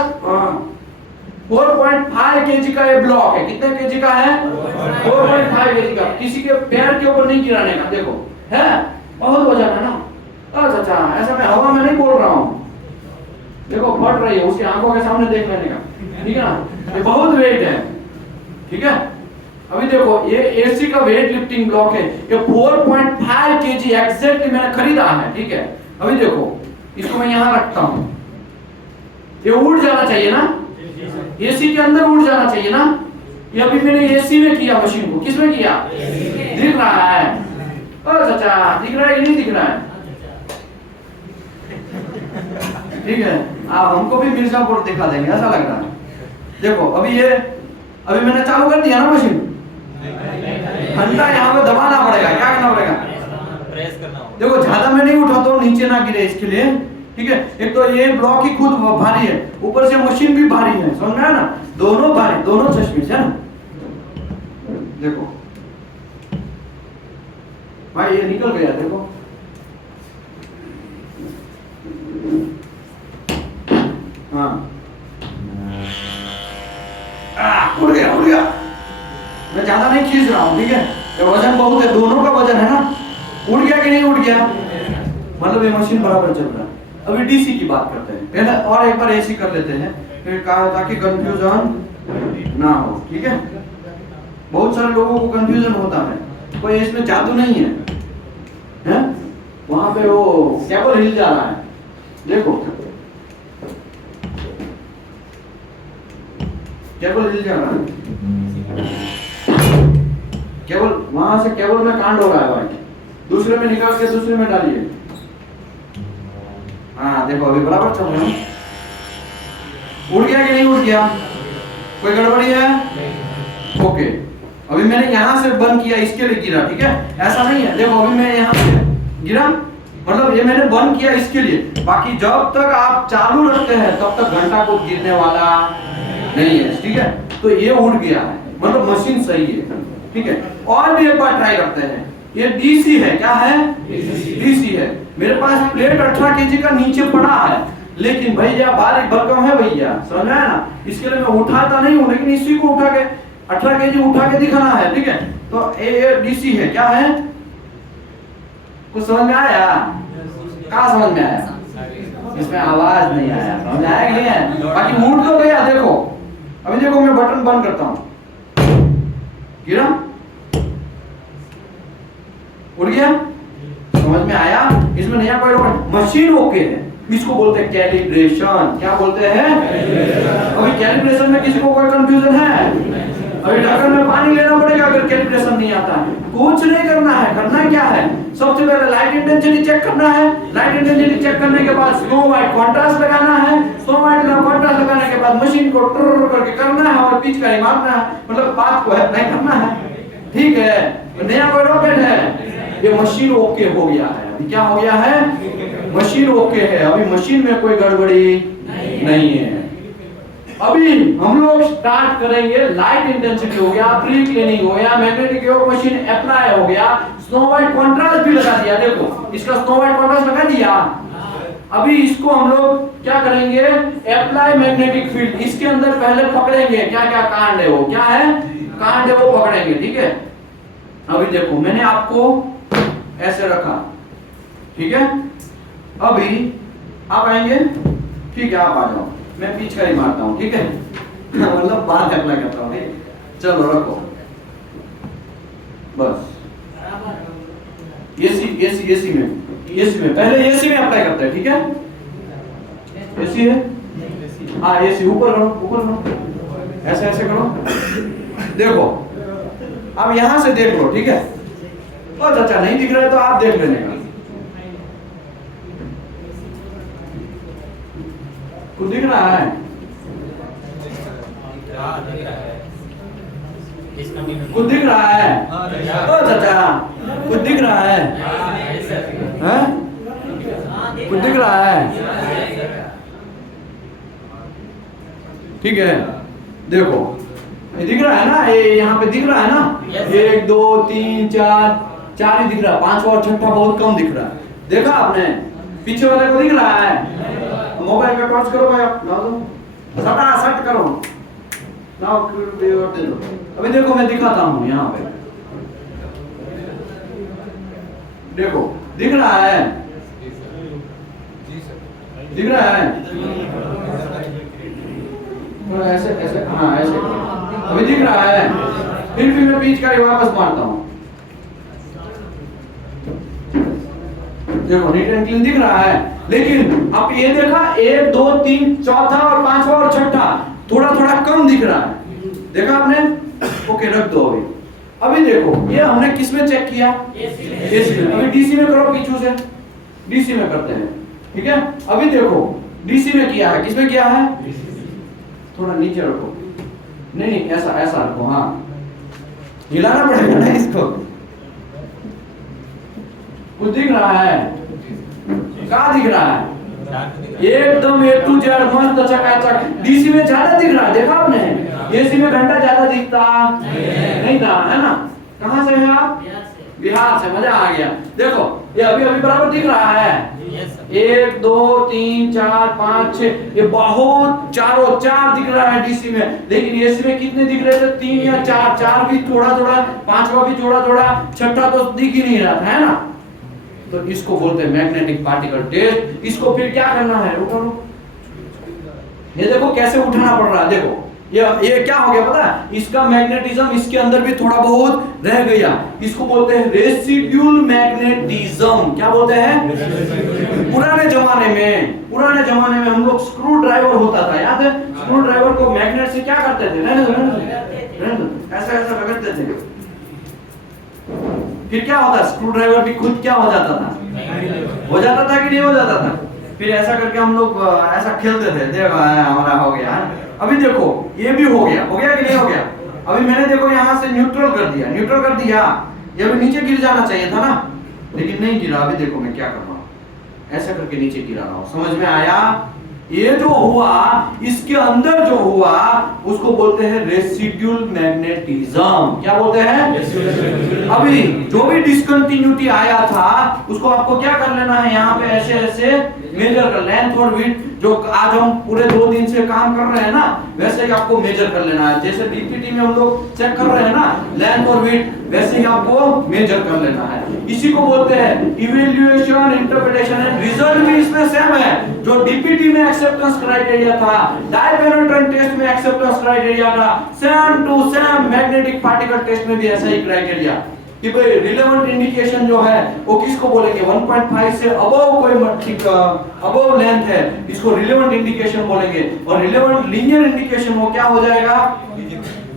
4.5 केजी का ये ब्लॉक है। कितने केजी का है? 4.5 केजी का। किसी के पैर के ऊपर नहीं गिराने का। देखो है, बहुत वजन है ना। अच्छा ऐसा मैं हवा में नहीं बोल रहा हूँ। देखो फट रही है, उसकी आंखों के सामने देख लेने का, ठीक है ना। ये बहुत वेट है, ठीक है। अभी देखो ये एसी का वेट लिफ्टिंग ब्लॉक है, ये 4.5 केजी एग्जैक्टली मैंने खरीदा है, ठीक है। अभी देखो इसको मैं यहाँ रखता हूँ, ये उड़ जाना चाहिए ना, एसी के अंदर उड़ जाना चाहिए ना। ये अभी मैंने एसी में किया, मशीन को किस में किया? दिख रहा है? अच्छा दिख रहा है कि नहीं दिख रहा है? ठीक है, आप हमको भी मिर्जापुर दिखा देंगे, ऐसा लग रहा है। देखो अभी ये अभी मैंने चालू कर दिया ना मशीन, घंटा यहाँ पे दबाना पड़ेगा। क्या करना पड़ेगा? प्रेस करना होगा। देखो ज्यादा मैं नहीं उठाता हूँ, नीचे ना गिरे इसके लिए, ठीक है। एक तो ये ब्लॉक ही खुद भारी है, ऊपर से मशीन भी भारी है, समझ में आया ना? दोनों भारी, दोनों चश्मे है ना। देखो भाई ये निकल गया, देखो हाँ उड़ गया, उड़ गया। मैं ज्यादा नहीं खींच रहा हूँ, ठीक है। ये वजन बहुत है, दोनों का वजन है ना। उड़ गया कि नहीं उड़ गया? मतलब ये मशीन बराबर चल रहा है। अभी डीसी की बात करते हैं, पहले और एक बार एसी कर लेते हैं, फिर कहा ताकि कंफ्यूजन ना हो, ठीक है। बहुत सारे लोगों को कंफ्यूजन होता है, कोई इसमें जादू नहीं है, हैं? वहां पे वो केबल हिल जा रहा है, देखो केबल हिल जा रहा है, केबल वहां से केबल में कांड हो रहा है भाई, दूसरे में निकाल के दूसरे में डालिए। हाँ देखो अभी बराबर चल रहा है। उड़ गया कि नहीं उड़ गया? कोई गड़बड़ी है? ओके। अभी मैंने यहाँ से बंद किया इसके लिए गिरा, ठीक है? ऐसा नहीं है, देखो अभी मैं यहाँ से गिरा, मतलब ये मैंने बंद किया इसके लिए। बाकी जब तक आप चालू रखते हैं तब तक घंटा को गिरने वाला नहीं है, ठीक है? तो ये उड़ गया है, मतलब मशीन सही है, ठीक है? और भी एक बार ट्राई करते हैं। ये डीसी है, क्या है? डीसी है। मेरे पास प्लेट 18 केजी का नीचे पड़ा है, लेकिन भैया बारीक भरकम है भैया, समझ आया ना? इसके लिए मैं उठाता नहीं हूँ, लेकिन इसी को उठा के 18 केजी उठा के दिखाना है, ठीक है? तो ये डीसी है, क्या है? कुछ समझ में आया? कहाँ समझ में आया? इसमें आवाज नहीं आया, समझ आया कि नहीं है? बाकी उड़ तो गया, देखो अभी देखो मैं बटन बंद करता हूँ, गिरा, उड़ गया, समझ में आया? इसमें नया कोई मशीन ओके है, इसको बोलते हैं कैलिब्रेशन। क्या बोलते हैं? अभी कैलिब्रेशन में किसी को कोई कंफ्यूजन है? अभी ढक्कन में पानी लेना पड़ेगा अगर कैलिब्रेशन नहीं आता है। कुछ नहीं करना है, करना क्या है? सबसे पहले लाइट इंटेंसिटी चेक करना है। लाइट इंटेंसिटी चेक करने के बाद स्नो व्हाइट कॉन्ट्रास्ट लगाना है। स्नो व्हाइट का कॉन्ट्रास्ट लगाने के बाद मशीन को ट्रर करके करना है और पिचकारी मारना है, मतलब बात को है नहीं करना है, ठीक है? नया कोई रॉकेट है, ये मशीन ओके हो गया है। अभी क्या हो गया है? मशीन ओके है, अभी मशीन में कोई गड़बड़ी नहीं है। अभी हम लोग स्टार्ट करेंगे। लाइट इंटेंसिटी हो गया, प्री क्लीनिंग हो गया, मैग्नेटिक योक मशीन अप्लाई हो गया, स्नो व्हाइट कॉन्ट्रास्ट भी लगा दिया, देखो इसका स्नो व्हाइट कॉन्ट्रास्ट लगा दिया। अभी इसको हम लोग क्या करेंगे? अप्लाई मैग्नेटिक फील्ड, इसके अंदर पहले पकड़ेंगे क्या क्या कांड है, वो क्या है कांड है वो पकड़ेंगे, ठीक है? अभी देखो मैंने आपको ऐसे रखा, ठीक है? अभी आप आएंगे, ठीक है आप आ जाओ, मैं पिचकारी मारता हूँ, ठीक है? मतलब बात अप्लाई करता हूँ, चलो रखो बस। एसी में पहले एसी में अप्लाई करते हैं, ठीक है? एसी है, हाँ एसी ऊपर करो, ऐसे ऐसे करो, देखो अब यहां से देख लो, ठीक है? और चाचा नहीं दिख रहा है तो आप देख लेने का, कुछ दिख रहा है? कुछ दिख रहा है? ओ चाचा कुछ दिख रहा है? हैं? कुछ दिख रहा है? ठीक है, देखो ये दिख रहा है ना, ये यहाँ पे दिख रहा है ना, 1 2 3 4 ही दिख रहा है, 5वां और 6वां बहुत कम दिख रहा है। देखा आपने? पीछे वाले को दिख रहा है? मोबाइल पे टॉर्च करो भाई, आप लाओ तो सट करो, लाओ दे दो। अभी देखो मैं दिखाता हूँ यहाँ पे, देखो दिख रहा है? दिख रहा है? तो ऐसे हाँ ऐसे, अभी दिख रहा है? फिर भी मैं बीच का वापस मारता हूँ, देखो नीट एंड क्लीन दिख रहा है। लेकिन अब ये देखा 1 2 3 4था और 5वां और 6ठा थोड़ा थोड़ा कम दिख रहा है, देखा आपने? ओके रख दो। अभी देखो ये हमने किस में चेक किया? एसी में। अभी डीसी में करो, पीछू से डीसी में करते हैं, ठीक है? अभी देखो डीसी में किया है, किस में किया है? थोड़ा नीचे रखो, नहीं ऐसा रखो, हाँ हिलाना पड़ेगा ना इसको। कुछ दिख रहा है? क्या दिख रहा है? एकदम A to Z मस्त चकाचक। डीसी में ज्यादा दिख रहा है, देखा आपने? एसी में घंटा ज्यादा दिखता नहीं था, है ना? कहाँ से है आप? बिहार से। मजा आ गया। देखो ये अभी बराबर दिख रहा है, 1 2 3 4 5 6, ये बहुत चारों 4 दिख रहा है डीसी में। लेकिन एसी में कितने दिख रहे थे? 3 या 4 भी थोड़ा, 5वां भी थोड़ा, 6ठा तो दिख ही नहीं रहा था, है ना? तो इसको बोलते हैं मैग्नेटिक पार्टिकल टेस्ट। इसको फिर क्या करना है? उठाओ, ये देखो कैसे उठाना पड़ रहा है, देखो ये क्या हो गया पता है? इसका मैग्नेटिज्म इसके अंदर भी थोड़ा बहुत रह गया, इसको बोलते हैं रेसिड्यूल मैग्नेटिज्म। क्या बोलते हैं? पुराने जमाने में हम लोग स्क्रू ड्राइवर होता था, याद है? स्क्रू ड्राइवर को मैग्नेट से क्या करते थे? ऐसा रगड़ते थे, फिर क्या होता, स्क्रू ड्राइवर भी खुद क्या हो जाता था, हो जाता था कि नहीं हो जाता था। फिर ऐसा करके हम लोग ऐसा खेलते थे, देखो हमारा हो गया। अभी देखो ये भी हो गया कि नहीं हो गया। अभी मैंने देखो यहाँ से न्यूट्रल कर दिया, ये अभी नीचे गिर जाना चाहिए था ना, लेकिन नहीं गिरा। अभी देखो मैं क्या कर रहा हूँ, ऐसा करके नीचे गिरा रहा हूँ। समझ में आया? ये जो हुआ, इसके अंदर जो हुआ उसको बोलते हैं रेसिड्यूल मैग्नेटिज्म। क्या बोलते हैं? अभी जो भी डिसकंटिन्यूटी आया था उसको आपको क्या कर लेना है, यहाँ पे ऐसे ऐसे मेजर कर, लेंथ और विड्थ जो आज हम पूरे 2 दिन से काम कर रहे हैं ना, वैसे ही आपको मेजर कर लेना है। जैसे डीपीटी में हम लोग चेक कर रहे हैं ना लेंथ और विड्थ, वैसे ही आपको मेजर कर लेना है। इसी को बोलते हैं इवैल्यूएशन, इंटरप्रिटेशन एंड रिजल्ट भी इसमें सेम है। जो डीपीटी में एक्सेप्टेंस क्राइटेरिया था, डायपेनेट्रेंट टेस्ट में एक्सेप्टेंस क्राइटेरिया था, same to same magnetic particle test में भी ऐसा ही क्राइटेरिया कि भाई रिलेवेंट इंडिकेशन जो है वो किसको बोलेंगे, 1.5 से अबव कोई अबव लेंथ है, इसको रिलेवेंट इंडिकेशन बोलेंगे। और रिलेवेंट लीनियर इंडिकेशन वो क्या हो जाएगा,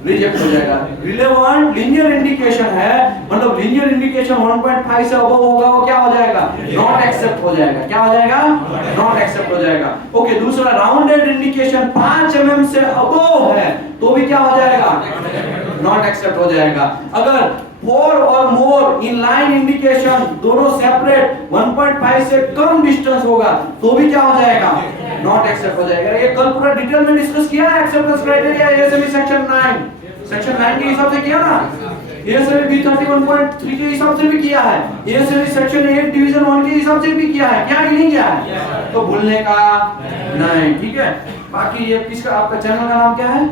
रिजेक्ट हो जाएगा। रिलेवेंट लीनियर इंडिकेशन है, मतलब लीनियर इंडिकेशन 1.5 से अबव होगा, वो क्या हो जाएगा, नॉट एक्सेप्ट हो जाएगा। क्या हो जाएगा, नॉट एक्सेप्ट हो जाएगा। ओके, दूसरा राउंडेड इंडिकेशन 5 mm से अबव है तो भी क्या हो जाएगा, नॉट एक्सेप्ट हो जाएगा। अगर 4 और मोर इन लाइन इंडिकेशन दोनों सेपरेट 1.5 से कम डिस्टेंस होगा तो भी क्या हो जाएगा, नॉट एक्सेप्ट हो जाएगा। ये कल पूरा डिटेल में डिस्कस किया है एक्सेप्टेंस क्राइटेरिया, ये सभी सेक्शन 9 के हिसाब से किया ना, ये सभी B31.3 के हिसाब से भी किया है, ये सभी सेक्शन 8 डिवीजन 1 के हिसाब से भी किया है। क्या कि नहीं किया है, तो भूलने का नहीं, ठीक है। बाकी ये किसका, आपका चैनल का नाम क्या है,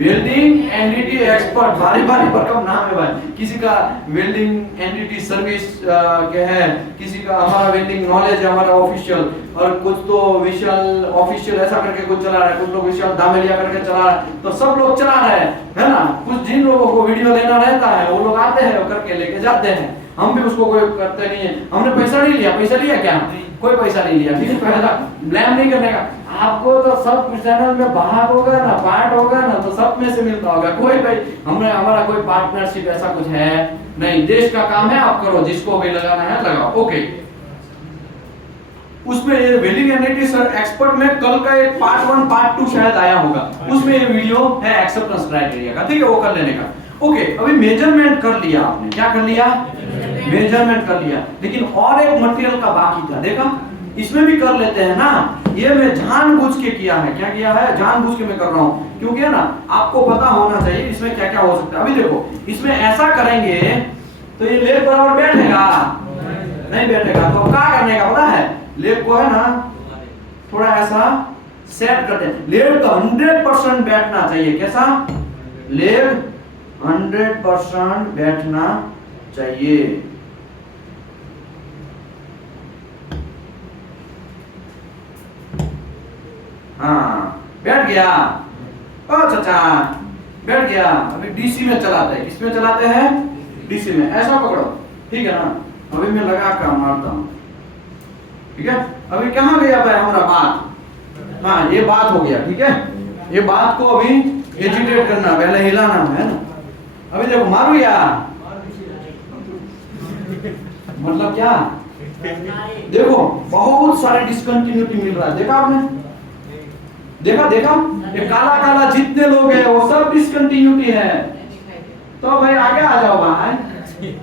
वेल्डिंग एनडीटी एक्सपर्ट। भारी भरकम नाम है भाई। किसी का वेल्डिंग एनडीटी सर्विस के है, किसी का हमारा वेल्डिंग नॉलेज है हमारा ऑफिशियल, और कुछ तो विशाल ऑफिशियल ऐसा करके कुछ चला रहा है, कुछ लोग विशाल दामेलिया करके चला रहा है, तो सब लोग चला रहे हैं, है ना। कुछ जिन लोगों को वीडियो लेना रहता है वो लोग आते हैं करके लेके जाते हैं, हम भी उसको कोई करते नहीं है। हमने पैसा नहीं लिया, पैसा लिया क्या, कोई पैसा नहीं लिया, ठीक है। पहला ब्लेम नहीं करने का, आपको तो सब चैनल में भाग होगा ना, पार्ट होगा ना, तो सब में से मिलता होगा। कोई भाई हमारा कोई पार्टनरशिप ऐसा कुछ है नहीं, देश का काम है, आप करो, जिसको भी लगाना है लगाओ। ओके, उसमें ये वेल्डिंग एनडीटी सर एक्सपर्ट में कल का एक पार्ट 1 पार्ट 2 शायद आया होगा, उसमें ये वीडियो है एक्सेप्टेंस क्राइटेरिया का, ठीक है, वो कर लेने का। ओके, अभी मेजरमेंट कर लिया आपने, क्या कर लिया, मेजरमेंट कर लिया, लेकिन और एक मटेरियल का बाकी था, देखा, इसमें भी कर लेते हैं ना। ये मैं जानबूझ के किया है, क्या किया है, जानबूझ के मैं कर रहा हूँ, क्योंकि ना आपको पता होना चाहिए इसमें क्या क्या हो सकता है। अभी देखो, इसमें ऐसा करेंगे तो ये लेग बराबर बैठेगा, नहीं बैठेगा, तो क्या करने का पता है, लेग को है ना थोड़ा ऐसा सेट करते हैं। लेग का 100% बैठना चाहिए, कैसा, लेग 100% बैठना चाहिए। हाँ, बैठ गया, ओ चाचा बैठ गया। अभी डीसी में चलाते हैं, किसमें चलाते हैं, डीसी में, ऐसा पकड़ो, ठीक है ना। अभी मैं लगा कर मारता हूँ, ठीक है। अभी कहाँ गया था हमारा बात, हाँ ये बात हो गया, ठीक है। ये बात को अभी एजिटेट करना, पहले हिलाना है ना। अभी देखो, मारू या मतलब क्या, देखो बहुत सारे डिसकंटिन्यूटी मिल रहा है, देखा आपने, देखा ये काला काला जितने लोग हैं वो सब डिसकंटिन्यूटी है। तो भाई आगे आ जाओ भाई,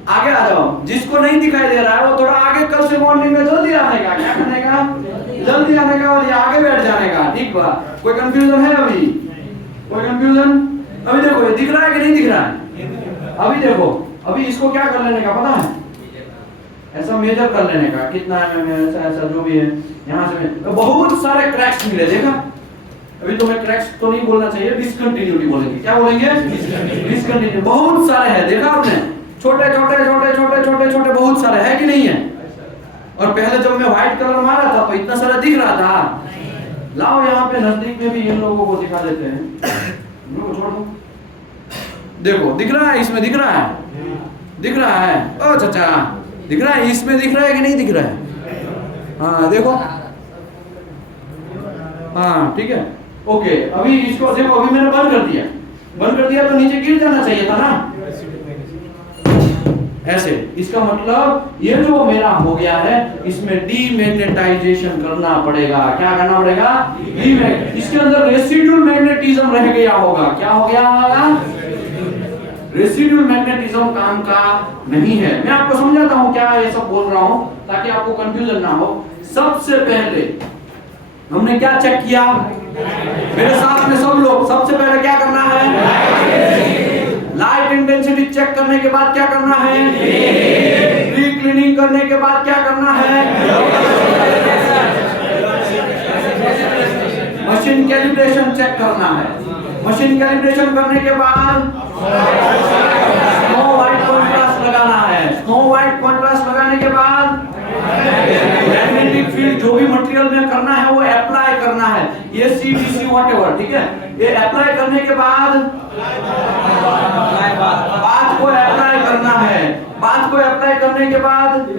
आगे आ जाओ। जिसको नहीं दिखाई दे रहा है वो थोड़ा आगे, कल से मॉर्निंग में जल्दी आने का, क्या करने का, जल्दी आने का, और ये आगे बैठ जाने का, ठीक बा। कोई कंफ्यूजन है अभी, कोई कंफ्यूजन? अभी देखो ये दिख रहा है कि नहीं दिख रहा है, अभी देखो, अभी इसको क्या कर लेने का पता है, ऐसा मेजर कर लेने का, कितना है, ऐसा ऐसा जो भी है, यहाँ से बहुत सारे क्रैक्स मिले, देखा। अभी तो मैं क्रैक्स तो नहीं बोलना चाहिए, डिसकंटिन्यूटी बोलेंगे, क्या बोलेंगे, डिसकंटिन्यूटी, बहुत सारे हैं, देखा आपने, छोटे छोटे छोटे छोटे छोटे छोटे बहुत सारे है कि नहीं है। और पहले जब मैं व्हाइट कलर मारा था तो इतना सारा दिख रहा था। लाओ यहाँ पे नजदीक में भी इन लोगों को दिखा देते हैं, छोड़ दो, देखो दिख रहा है, इसमें दिख रहा है, दिख रहा है, ओ चाचा दिख रहा है, इसमें दिख रहा है कि नहीं दिख रहा है, हाँ देखो, हाँ ठीक है। ओके, अभी इसको देखो, अभी मैंने बंद कर दिया तो नीचे गिर जाना चाहिए था ना, ऐसे। इसका मतलब ये जो मेरा हो गया है इसमें डीमैग्नेटाइजेशन करना पड़ेगा। क्या करना पड़ेगा? इसके अंदर रेसिड्यूल मैग्नेटिज्म रह गया होगा। क्या हो गया होगा? रेसिड्यूल मैग्नेटिज्म काम का नहीं है। मैं आपको समझाता हूं क्या ये सब बोल रहा हूं ताकि आपको कंफ्यूजन ना हो। सबसे पहले हमने क्या चेक किया? मेरे साथ में सब लोग, सबसे पहले क्या करना है? लाइट इंटेंसिटी चेक करने के बाद क्या करना है? प्री क्लीनिंग करने के बाद क्या करना है? मशीन कैलिब्रेशन चेक करना है। मशीन कैलिब्रेशन करने के बाद स्नो व्हाइट कॉन्ट्रास्ट लगाना है। स्नो व्हाइट कॉन्ट्रास्ट लगाने के बाद मैग्नेटिक फील्ड जो भी मटेरियल में करना है वो अप्लाई करना है। ये सीडीसी व्हाटएवर, ठीक है। ये अप्लाई करने के बाद बात को अप्लाई करना है। बात को अप्लाई करने के बाद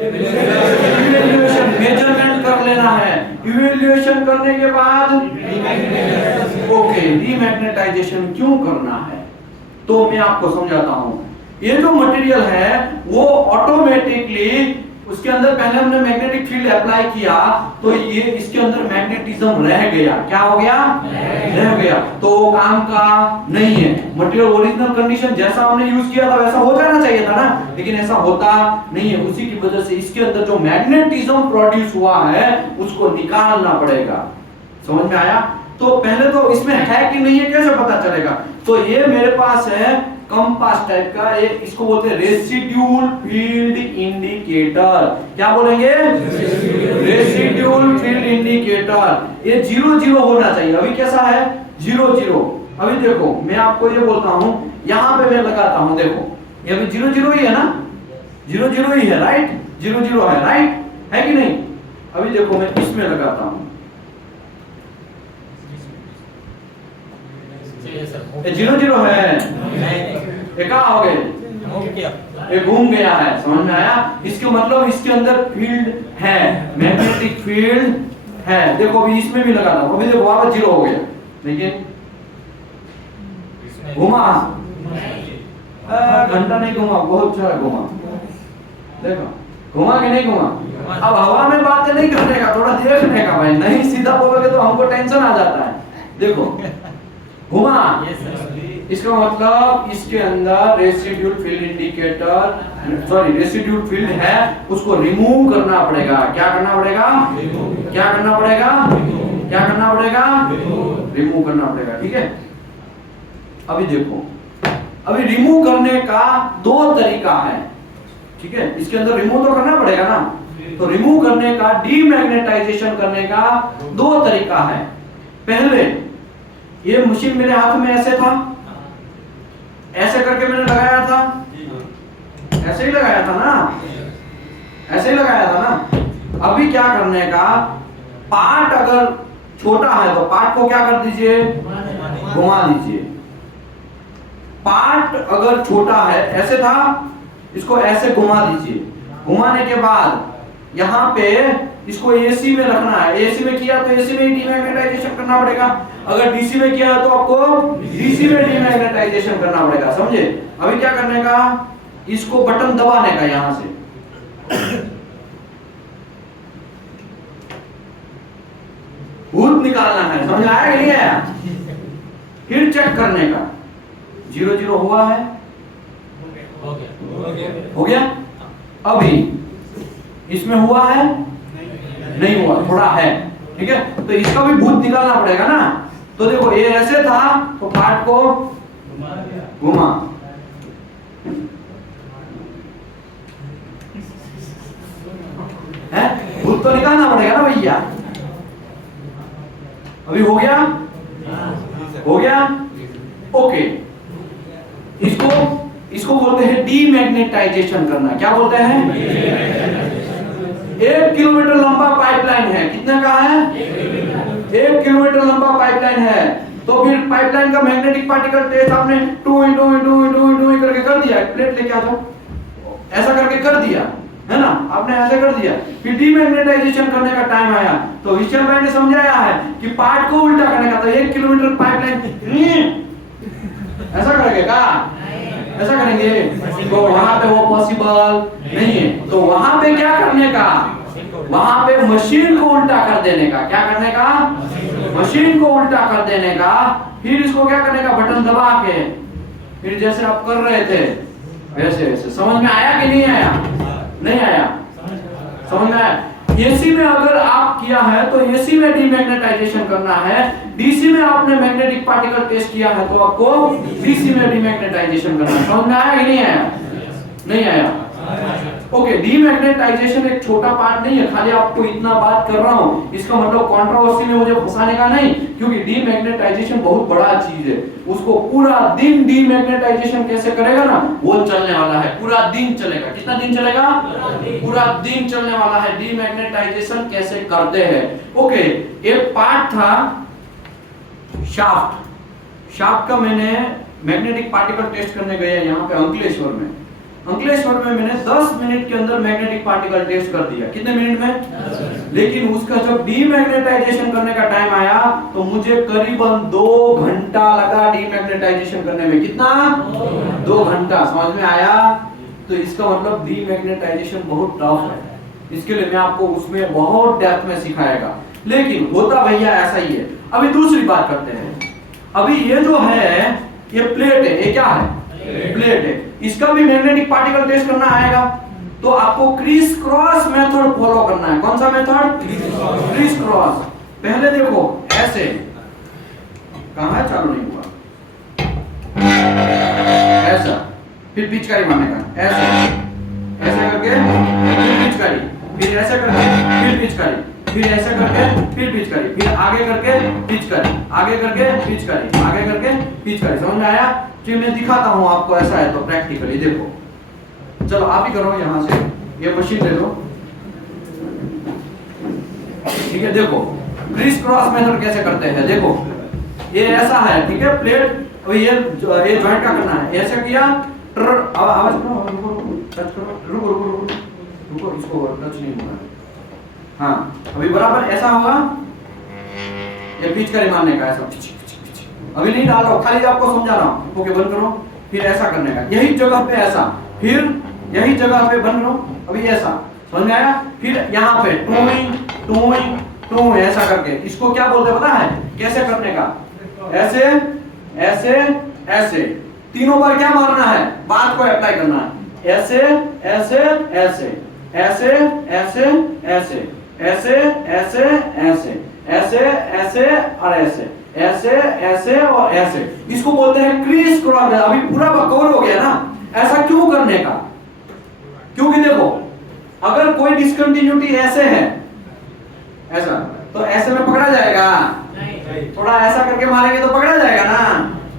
इवैल्यूएशन मेजरमेंट कर लेना है। इवैल्यूएशन करने के बाद ओके डीमैग्नेटाइजेशन क्यों करना है तो मैं आपको समझाता हूं। ये जो मटेरियल है वो ऑटोमेटिकली उसके अंदर पहले हमने मैग्नेटिक फील्ड अप्लाई किया तो ये इसके अंदर मैग्नेटिज्म रह गया। क्या हो गया? रह गया। तो काम का नहीं है। मटेरियल ओरिजिनल कंडीशन जैसा हमने यूज किया था वैसा हो जाना चाहिए था ना, लेकिन ऐसा होता नहीं है। उसी की वजह से इसके अंदर जो मैग्नेटिज्म प्रोड्यूस हुआ है उसको निकालना पड़ेगा। समझ में आया? तो पहले तो इसमें है कि नहीं है कैसे पता चलेगा? तो ये मेरे पास है कंपास टाइप का, ये इसको बोलते हैं रेसिड्यूल फील्ड इंडिकेटर। क्या बोलेंगे? Residual field indicator. ये 0 होना चाहिए। अभी कैसा है? 0। अभी देखो मैं आपको ये बोलता हूं, यहां पे मैं लगाता हूं, देखो ये अभी 0 ही है ना, 0 ही है, राइट? 0 है, राइट? है कि नहीं? अभी देखो मैं इसमें लगाता हूं, ये 0 है। ये कहाँ हो गए? ये घूम गया है। समझ में आया? इसके मतलब इसके अंदर फील्ड है, मैग्नेटिक फील्ड है। देखो अभी इसमें भी लगा था, अभी देखो वहां पर 0 हो गया, लेकिन घुमा घंटा नहीं घुमा, बहुत सारा घुमा। देखो घुमा कि नहीं घुमा? अब हवा में बातें नहीं करने का, थोड़ा देखने का भाई। नहीं सीधा बोलोगे तो हमको टेंशन आ जाता है। देखो घुमा, इसका मतलब इसके अंदर residual field indicator residual field है, उसको रिमूव करना पड़ेगा। क्या करना पड़ेगा? क्या करना पड़ेगा? क्या करना पड़ेगा? रिमूव करना पड़ेगा, ठीक है। अभी देखो, अभी रिमूव करने का 2 तरीका है, ठीक है। इसके अंदर रिमूव तो करना पड़ेगा ना, तो रिमूव करने का, डीमैग्नेटाइजेशन करने का 2 तरीका है। पहले ये मशीन मेरे हाथ में ऐसे था, ऐसे करके मैंने लगाया था, ऐसे ही लगाया था ना, ऐसे ही लगाया था ना। अभी क्या करने का, पार्ट अगर छोटा है तो पार्ट को क्या कर दीजिए? घुमा दीजिए। पार्ट अगर छोटा है, ऐसे था, इसको ऐसे घुमा दीजिए। घुमाने के बाद यहाँ पे इसको एसी में रखना है। एसी में किया तो एसी में ही डीमैग्नेटाइजेशन करना पड़ेगा। अगर डीसी में किया तो आपको डीसी में डीमैग्नेटाइजेशन करना पड़ेगा। समझे? अभी क्या करने का, इसको बटन दबाने का, यहां से भूत निकालना है। समझ आया कि नहीं आया? फिर चेक करने का, 0 हुआ है, हो गया। अभी इसमें हुआ है, नहीं हुआ, थोड़ा है, ठीक है। तो इसका भी भूत निकालना पड़ेगा ना। तो देखो ये ऐसे था तो पार्ट को घुमा, है, भूत तो निकालना पड़ेगा ना भैया। अभी हो गया, हो गया, ओके। इसको बोलते हैं डीमैग्नेटाइजेशन करना। क्या बोलते हैं? 1 किलोमीटर लंबा पाइपलाइन है। कितने का है? 1 किलोमीटर लंबा पाइपलाइन है। तो फिर पाइपलाइन का मैग्नेटिक पार्टिकल टेस्ट आपने टू करके कर दिया। प्लेट लेके आ जाओ, ऐसा करके कर दिया है ना, आपने ऐसे कर दिया। फिर डीमैग्नेटाइजेशन करने का टाइम आया तो विशल भाई ने समझाया है कि पार्ट को उल्टा करने का। तो 1 किलोमीटर पाइपलाइन ऐसा करके का ऐसा करेंगे, तो वहां पे वो पॉसिबल नहीं है। तो वहां पे क्या करने का, वहां पे मशीन को उल्टा कर देने का। क्या करने का, मशीन को उल्टा कर देने का। फिर इसको क्या करने का, बटन दबा के, फिर जैसे आप कर रहे थे वैसे वैसे। समझ में आया कि नहीं आया? नहीं आया? समझ में आया? एसी में अगर आप किया है तो एसी में डीमैग्नेटाइजेशन करना है, डीसी में आपने मैग्नेटिक पार्टिकल टेस्ट किया है तो आपको डीसी में डीमैग्नेटाइजेशन करना है। समझ में आया कि नहीं आया? नहीं आया? ओके, डीमैग्नेटाइजेशन एक छोटा पार्ट नहीं है, खाली आपको इतना बात कर रहा हूं, इसका मतलब कंट्रोवर्सी में मुझे फंसाने का नहीं, क्योंकि डीमैग्नेटाइजेशन बहुत बड़ा चीज है। उसको पूरा दिन डीमैग्नेटाइजेशन कैसे करेगा ना, वो चलने वाला है, पूरा दिन चलेगा। कितना दिन चलेगा? पूरा दिन चलने वाला है। डीमैग्नेटाइजेशन कैसे करते हैं। ओके, एक पार्ट था शाफ्ट। शाफ्ट का मैंने मैग्नेटिक पार्टिकल टेस्ट करने गए यहाँ पे अंकलेश्वर में। अंकलेश्वर में मैंने 10 मिनट के अंदर मैग्नेटिक पार्टिकल टेस्ट कर दिया। कितने मिनट में? लेकिन उसका जब डीमैग्नेटाइजेशन करने का टाइम आया तो मुझे करीबन 2 घंटा लगा डीमैग्नेटाइजेशन करने में। कितना? 2 घंटा। समझ में आया? तो इसका मतलब डीमैग्नेटाइजेशन बहुत टफ है। इसके लिए मैं आपको उसमें बहुत डेप्थ में सिखाएगा, लेकिन होता भैया ऐसा ही है। अभी दूसरी बात करते हैं। अभी ये जो है ये प्लेट है, ये क्या है? प्लेट है। इसका भी मैग्नेटिक पार्टिकल टेस्ट करना आएगा, तो आपको क्रिस क्रॉस मेथड फॉलो करना है। कौन सा मेथड? Criss cross. पहले देखो ऐसे, कहां है, चालू नहीं हुआ, ऐसा, फिर पिचकारी मारने का, ऐसे ऐसे करके फिर पिचकारी, फिर ऐसे करके फिर पिचकारी, फिर ऐसे करके फिर पिचकारी, फिर आगे करके पिचकारी, आगे करके पिचकारी, आगे करके पिचकारी। समझ में आया? कि मैं दिखाता हूं आपको, ऐसा है तो प्रैक्टिकली देखो। चलो आप ही करो यहां से, ये मशीन ले लो, ठीक है। देखो क्रिस क्रॉस मेथड कैसे करते हैं। देखो ये ऐसा है, ठीक है, प्लेट, ये जॉइंट का करना है। ऐसे किया, आवाज करो, टच करो, रुको रुको रुको रुको, इसको टच नहीं होना है। हाँ, अभी बराबर ऐसा होगा, ये पिचकारी मारने का, ऐसा अभी नहीं डाल रहा हूं, खाली आपको समझा रहा हूं। ओके, बंद करो, फिर ऐसा करने का, यही जगह पे ऐसा, फिर यही जगह पे बंद करो, अभी ऐसा। समझ में आया? फिर यहाँ पे टूइंग टूइंग टू, ऐसा करके। इसको क्या बोलते हैं पता है कैसे करने का? ऐसे ऐसे ऐसे, तीनों बार क्या मारना है, बात को अप्लाई करना है। ऐसे ऐसे ऐसे ऐसे ऐसे ऐसे ऐसे ऐसे ऐसे ऐसे ऐसे और ऐसे ऐसे ऐसे और ऐसे, इसको बोलते हैं क्रिस क्रॉस। अभी पूरा कवर हो गया ना। ऐसा क्यों करने का? क्योंकि देखो अगर कोई डिस्कंटिन्यूटी ऐसे है, ऐसा, तो ऐसे में पकड़ा जाएगा, थोड़ा ऐसा करके मारेंगे तो पकड़ा जाएगा ना।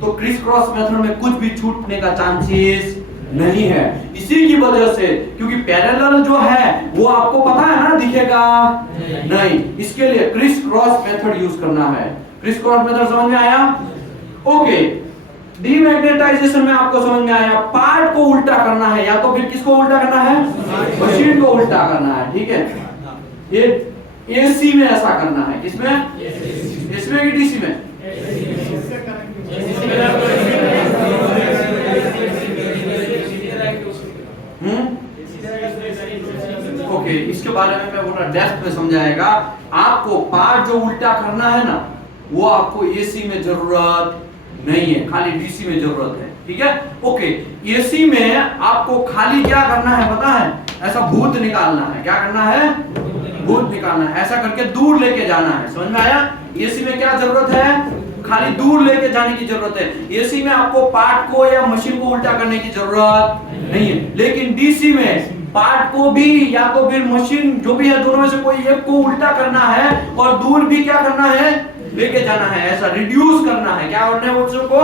तो क्रिस क्रॉस मेथड में कुछ भी छूटने का चांसेस नहीं है, इसी की वजह से, क्योंकि पैरेलल जो है वो आपको पता है ना, दिखेगा नहीं। इसके लिए क्रिस क्रॉस मेथड यूज करना है। क्रिस क्रॉस मेथड समझ में आया? ओके, डीमैग्नेटाइजेशन में आपको समझ में आया, पार्ट को उल्टा करना है, या तो फिर किसको उल्टा करना है, मशीन को उल्टा करना है, ठीक है। ये एसी में ऐसा करना है, किसमें? इसमें कि डीसी में? ओके, इसके बारे में मैं पूरा डेप्थ में समझाएगा आपको। पार्ट जो उल्टा करना है ना, वो आपको एसी में जरूरत नहीं है, खाली डीसी में जरूरत है, ठीक है। ओके, एसी में आपको खाली क्या करना है पता है, ऐसा भूत निकालना है। क्या करना है? भूत निकालना है। ऐसा करके दूर लेके जाना है। समझ में आया? एसी में क्या जरूरत है, खाली दूर लेके जाने की जरूरत है। एसी में आपको पार्ट को या मशीन को उल्टा करने की जरूरत नहीं है, लेकिन डीसी में पार्ट को भी या तो फिर मशीन जो भी है, दोनों में से कोई एक को उल्टा करना है और दूर भी क्या करना है, लेके जाना है। ऐसा रिड्यूस करना है। क्या करना है? उसको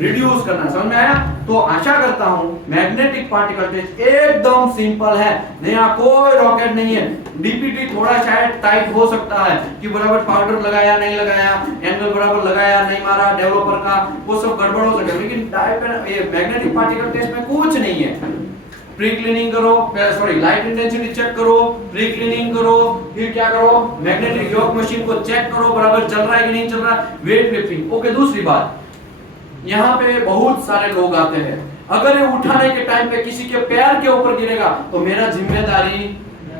रिड्यूस करना। समझ में आया? तो आशा करता हूं मैग्नेटिक पार्टिकल टेस्ट एकदम सिंपल है, नया कोई रॉकेट नहीं है। डीपीटी थोड़ा शायद टाइट हो सकता है कि बराबर पाउडर लगाया नहीं लगाया, एंगल बराबर लगाया नहीं मारा डेवलपर का, वो सब गड़बड़ हो सकता है, लेकिन ये मैग्नेटिक पार्टिकल टेस्ट में कुछ नहीं है। प्री क्लीनिंग करो, सॉरी लाइट इंटेंसिटी चेक करो, प्री क्लीनिंग करो, फिर क्या करो, मैग्नेटिक योक मशीन को चेक करो बराबर चल रहा है कि नहीं चल रहा, वेट लिफ्टिंग। ओके, दूसरी बात, यहाँ पे बहुत सारे लोग आते हैं, अगर ये उठाने के टाइम पे किसी के पैर के ऊपर गिरेगा तो मेरा जिम्मेदारी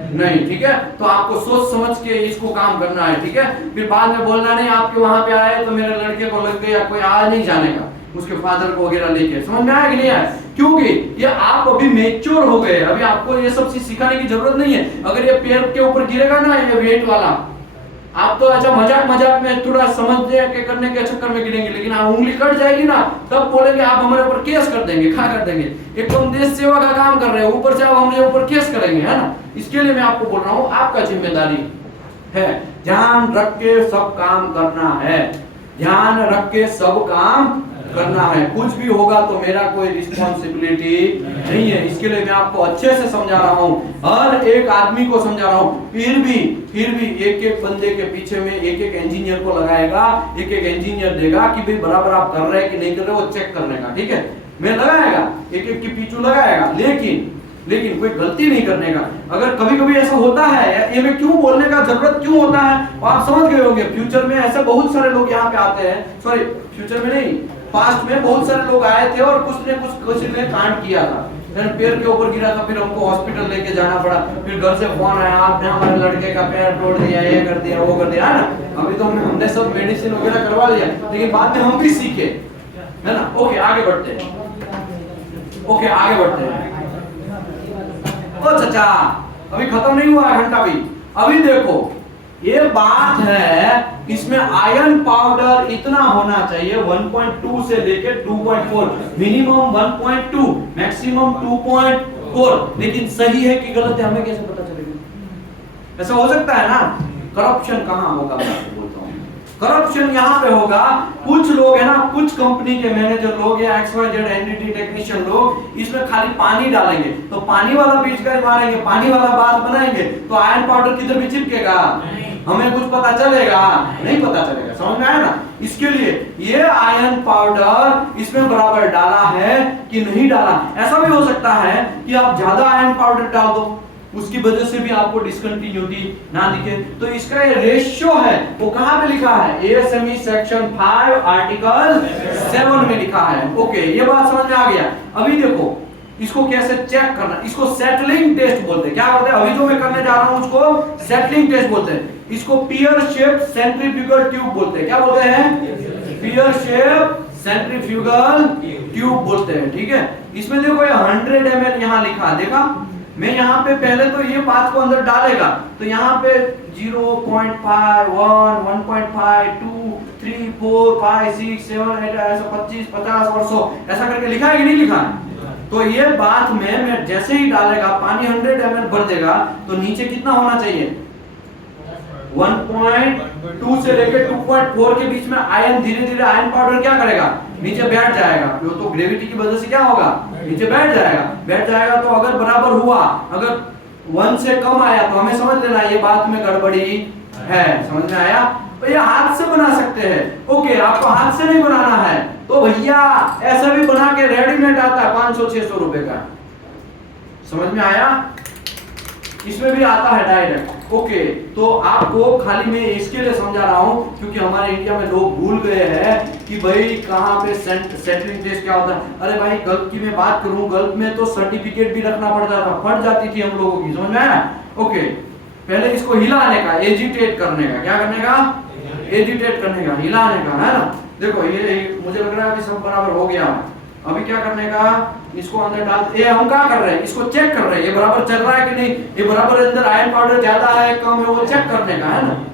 नहीं, ठीक है। तो आपको सोच समझ के इसको काम करना है, ठीक है। फिर बाद में बोलना नहीं आपके वहां पे आए तो मेरे लड़के को लग गया, कोई आज नहीं जानेगा उसके फादर को वगैरह लेके। समझ में आया कि नहीं आया? क्योंकि ये आप अभी मैच्योर हो गए, अभी आपको ये सब चीज सिखाने की जरूरत नहीं है। अगर ये पैर के ऊपर गिरेगा ना ये वेट वाला, आप तो अच्छा मजाक मजाक में थोड़ा समझने के करने के चक्कर में गिरेंगे, लेकिन आप उंगली कट जाएगी ना तब बोलेंगे आप हमारे ऊपर केस कर देंगे। क्या कर देंगे? एक तो हम देश सेवा का काम कर रहे हैं, ऊपर से आप हमारे ऊपर केस करेंगे, है ना। इसके लिए मैं आपको बोल रहा हूँ आपका जिम्मेदारी है ध्यान रख के सब काम करना है, ध्यान रख के सब काम करना है। कुछ भी होगा तो मेरा कोई रिस्पॉन्सिबिलिटी नहीं है। इसके लिए मैं आपको अच्छे से समझा रहा हूँ, हर एक आदमी को समझा रहा हूँ। फिर भी एक एक बंदे के पीछे में एक एक इंजीनियर को लगाएगा, एक एक इंजीनियर देगा कि भाई बराबर आप कर रहे हैं कि नहीं कर रहे, वो चेक करने का, ठीक है। मैं लगाएगा, एक एक के पीछू लगाएगा, लेकिन कोई गलती नहीं करने का। अगर कभी कभी ऐसा होता है, ये मैं क्यों बोलने का जरूरत क्यों होता है आप समझ गए होंगे। फ्यूचर में ऐसे बहुत सारे लोग यहाँ पे आते हैं, सॉरी फ्यूचर में नहीं, पास्ट में बहुत सारे लोग आए थे और कुछ ने कांड किया था, पैर के ऊपर गिरा था, फिर हमको हॉस्पिटल लेके जाना पड़ा, फिर घर से फोन आया आपने हमारे लड़के का पैर तोड़ दिया, ये कर दिया, वो कर दिया, है ना। अभी तो हमने सब मेडिसिन वगैरह करवा लिया, लेकिन बाद में हम भी सीखे, है ना। ओके आगे बढ़ते हैं, ओ चाचा अभी खत्म नहीं हुआ है घंटा भी। अभी देखो ये बात है, इसमें आयरन पाउडर इतना होना चाहिए 1.2 से लेके 2.4, मिनिमम 1.2 मैक्सिमम 2.4। लेकिन सही है कि गलत है हमें कैसे पता चलेगा? ऐसा हो सकता है ना। करप्शन कहाँ होगा मैं आपको बोलता हूँ, करप्शन यहाँ पे होगा। कुछ लोग है ना, कुछ कंपनी के मैनेजर लोग या XYZ एनडीटी टेक्नीशियन लोग इसमें खाली पानी डालेंगे, तो पानी वाला बीज का मारेंगे, पानी वाला बात बनाएंगे, तो आयरन पाउडर किधर भी चिपकेगा, हमें कुछ पता चलेगा? नहीं पता चलेगा। समझ में आया ना। इसके लिए ये आयरन पाउडर इसमें बराबर डाला है कि नहीं डाला। ऐसा भी हो सकता है कि आप ज्यादा आयरन पाउडर डाल दो, उसकी वजह से भी आपको डिस्कंटिन्यूटी ना दिखे। तो इसका ये रेशियो है, वो कहां पे लिखा है? ASME सेक्शन 5 आर्टिकल 7 में लिखा है। ओके ये बात समझ में आ गया। अभी देखो इसको कैसे चेक करना, इसको सेटलिंग टेस्ट बोलते हैं। क्या बोलते हैं? अभी जो मैं करने जा रहा हूं उसको सेटलिंग टेस्ट बोलते हैं। इसको पियर शेप सेंट्रीफ्यूगल ट्यूब बोलते हैं। क्या बोलते हैं? पियर शेप सेंट्रीफ्यूगल ट्यूब बोलते हैं, ठीक है। इसमें देखो ये 100 ml यहाँ लिखा, देखा मैं यहाँ पे पहले तो ये बात को अंदर डालेगा, तो यहाँ पे 0.5 1 1.5 2 3 4 5 6 7 8 ऐसा 25 50 और 100 ऐसा करके लिखा है कि नहीं लिखा है? तो ये बात में मैं जैसे ही डालेगा पानी 100 ml भर देगा, तो नीचे कितना होना चाहिए? 1.2 से लेकर 2.4 के बीच में आयन धीरे धीरे आयन पाउडर क्या करेगा? नीचे बैठ जाएगा। तो ग्रेविटी की वजह से क्या होगा? नीचे बैठ जाएगा। तो अगर बराबर हुआ, अगर 1 से कम आया तो हमें समझ लेना ये बात में गड़बड़ी है। समझ में आया? तो ये हाथ से बना सकते हैं। ओके आपको हाथ से नहीं बनाना है तो भैया ऐसा भी बना के रेडीमेड आता है 500-600 रुपए का। समझ में आया? इसमें भी आता है डायरेक्ट। ओके तो आपको खाली मैं इसके लिए समझा रहा हूँ क्योंकि हमारे इंडिया में लोग भूल गए हैं कि भाई कहाँ पे सेटलिंग टेस्ट क्या होता है। अरे भाई गल्फ की मैं बात करूँ, गल्फ में तो सर्टिफिकेट भी रखना पड़ता था, फट जाती थी हम लोगों की। समझ में आया? ओके पहले इसको हिलाने का, एजिटेट करने का, क्या करने का? एजिटेट करने का, हिलाने का, है ना। देखो ये मुझे लग रहा है अभी सब बराबर हो गया। अभी क्या करने का? इसको अंदर डाल, ये हम क्या कर रहे हैं? इसको चेक कर रहे हैं ये बराबर चल रहा है कि नहीं, ये बराबर अंदर आयरन पाउडर ज्यादा है कम है, वो चेक करने का, है ना।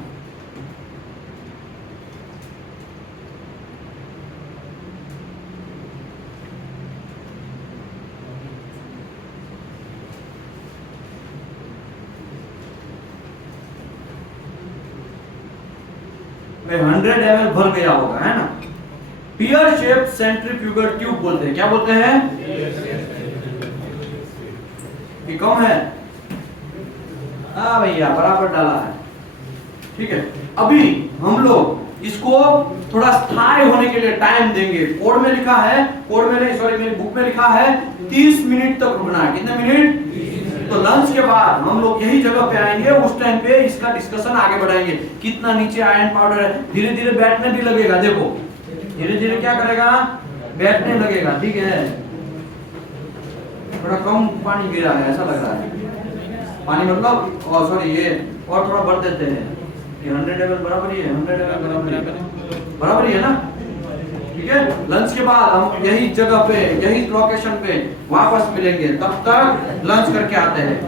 भाई 100 ml भर गया होगा, है ना। पियर शेप सेंट्रीफ्यूगल ट्यूब बोलते हैं। क्या बोलते हैं? ये कम है? हाँ भैया बराबर डाला है, ठीक है। अभी हम लोग इसको थोड़ा स्थायी होने के लिए टाइम देंगे। कोड में लिखा है, कोड में नहीं सॉरी मेरी बुक में लिखा है 30 मिनट तक रुकना है। कितने मिनट? तो लंच के बाद हम लोग यही जगह पे आएंगे, उस टाइम पे इसका डिस्कशन आगे बढ़ाएंगे। कितना नीचे आयरन पाउडर है, धीरे धीरे बैठने भी लगेगा। देखो धीरे धीरे क्या करेगा? बैठने लगेगा, ठीक है। थोड़ा कम पानी गिरा है ऐसा लग रहा है। पानी मतलब सॉरी ये और थोड़ा बढ़ देते हैं। ये 100 ml बराबर ही है, 100 ml बराबर ही है ना। ठीक है, लंच के बाद हम यही जगह पे यही लोकेशन पे वापस मिलेंगे, तब तक लंच करके आते हैं।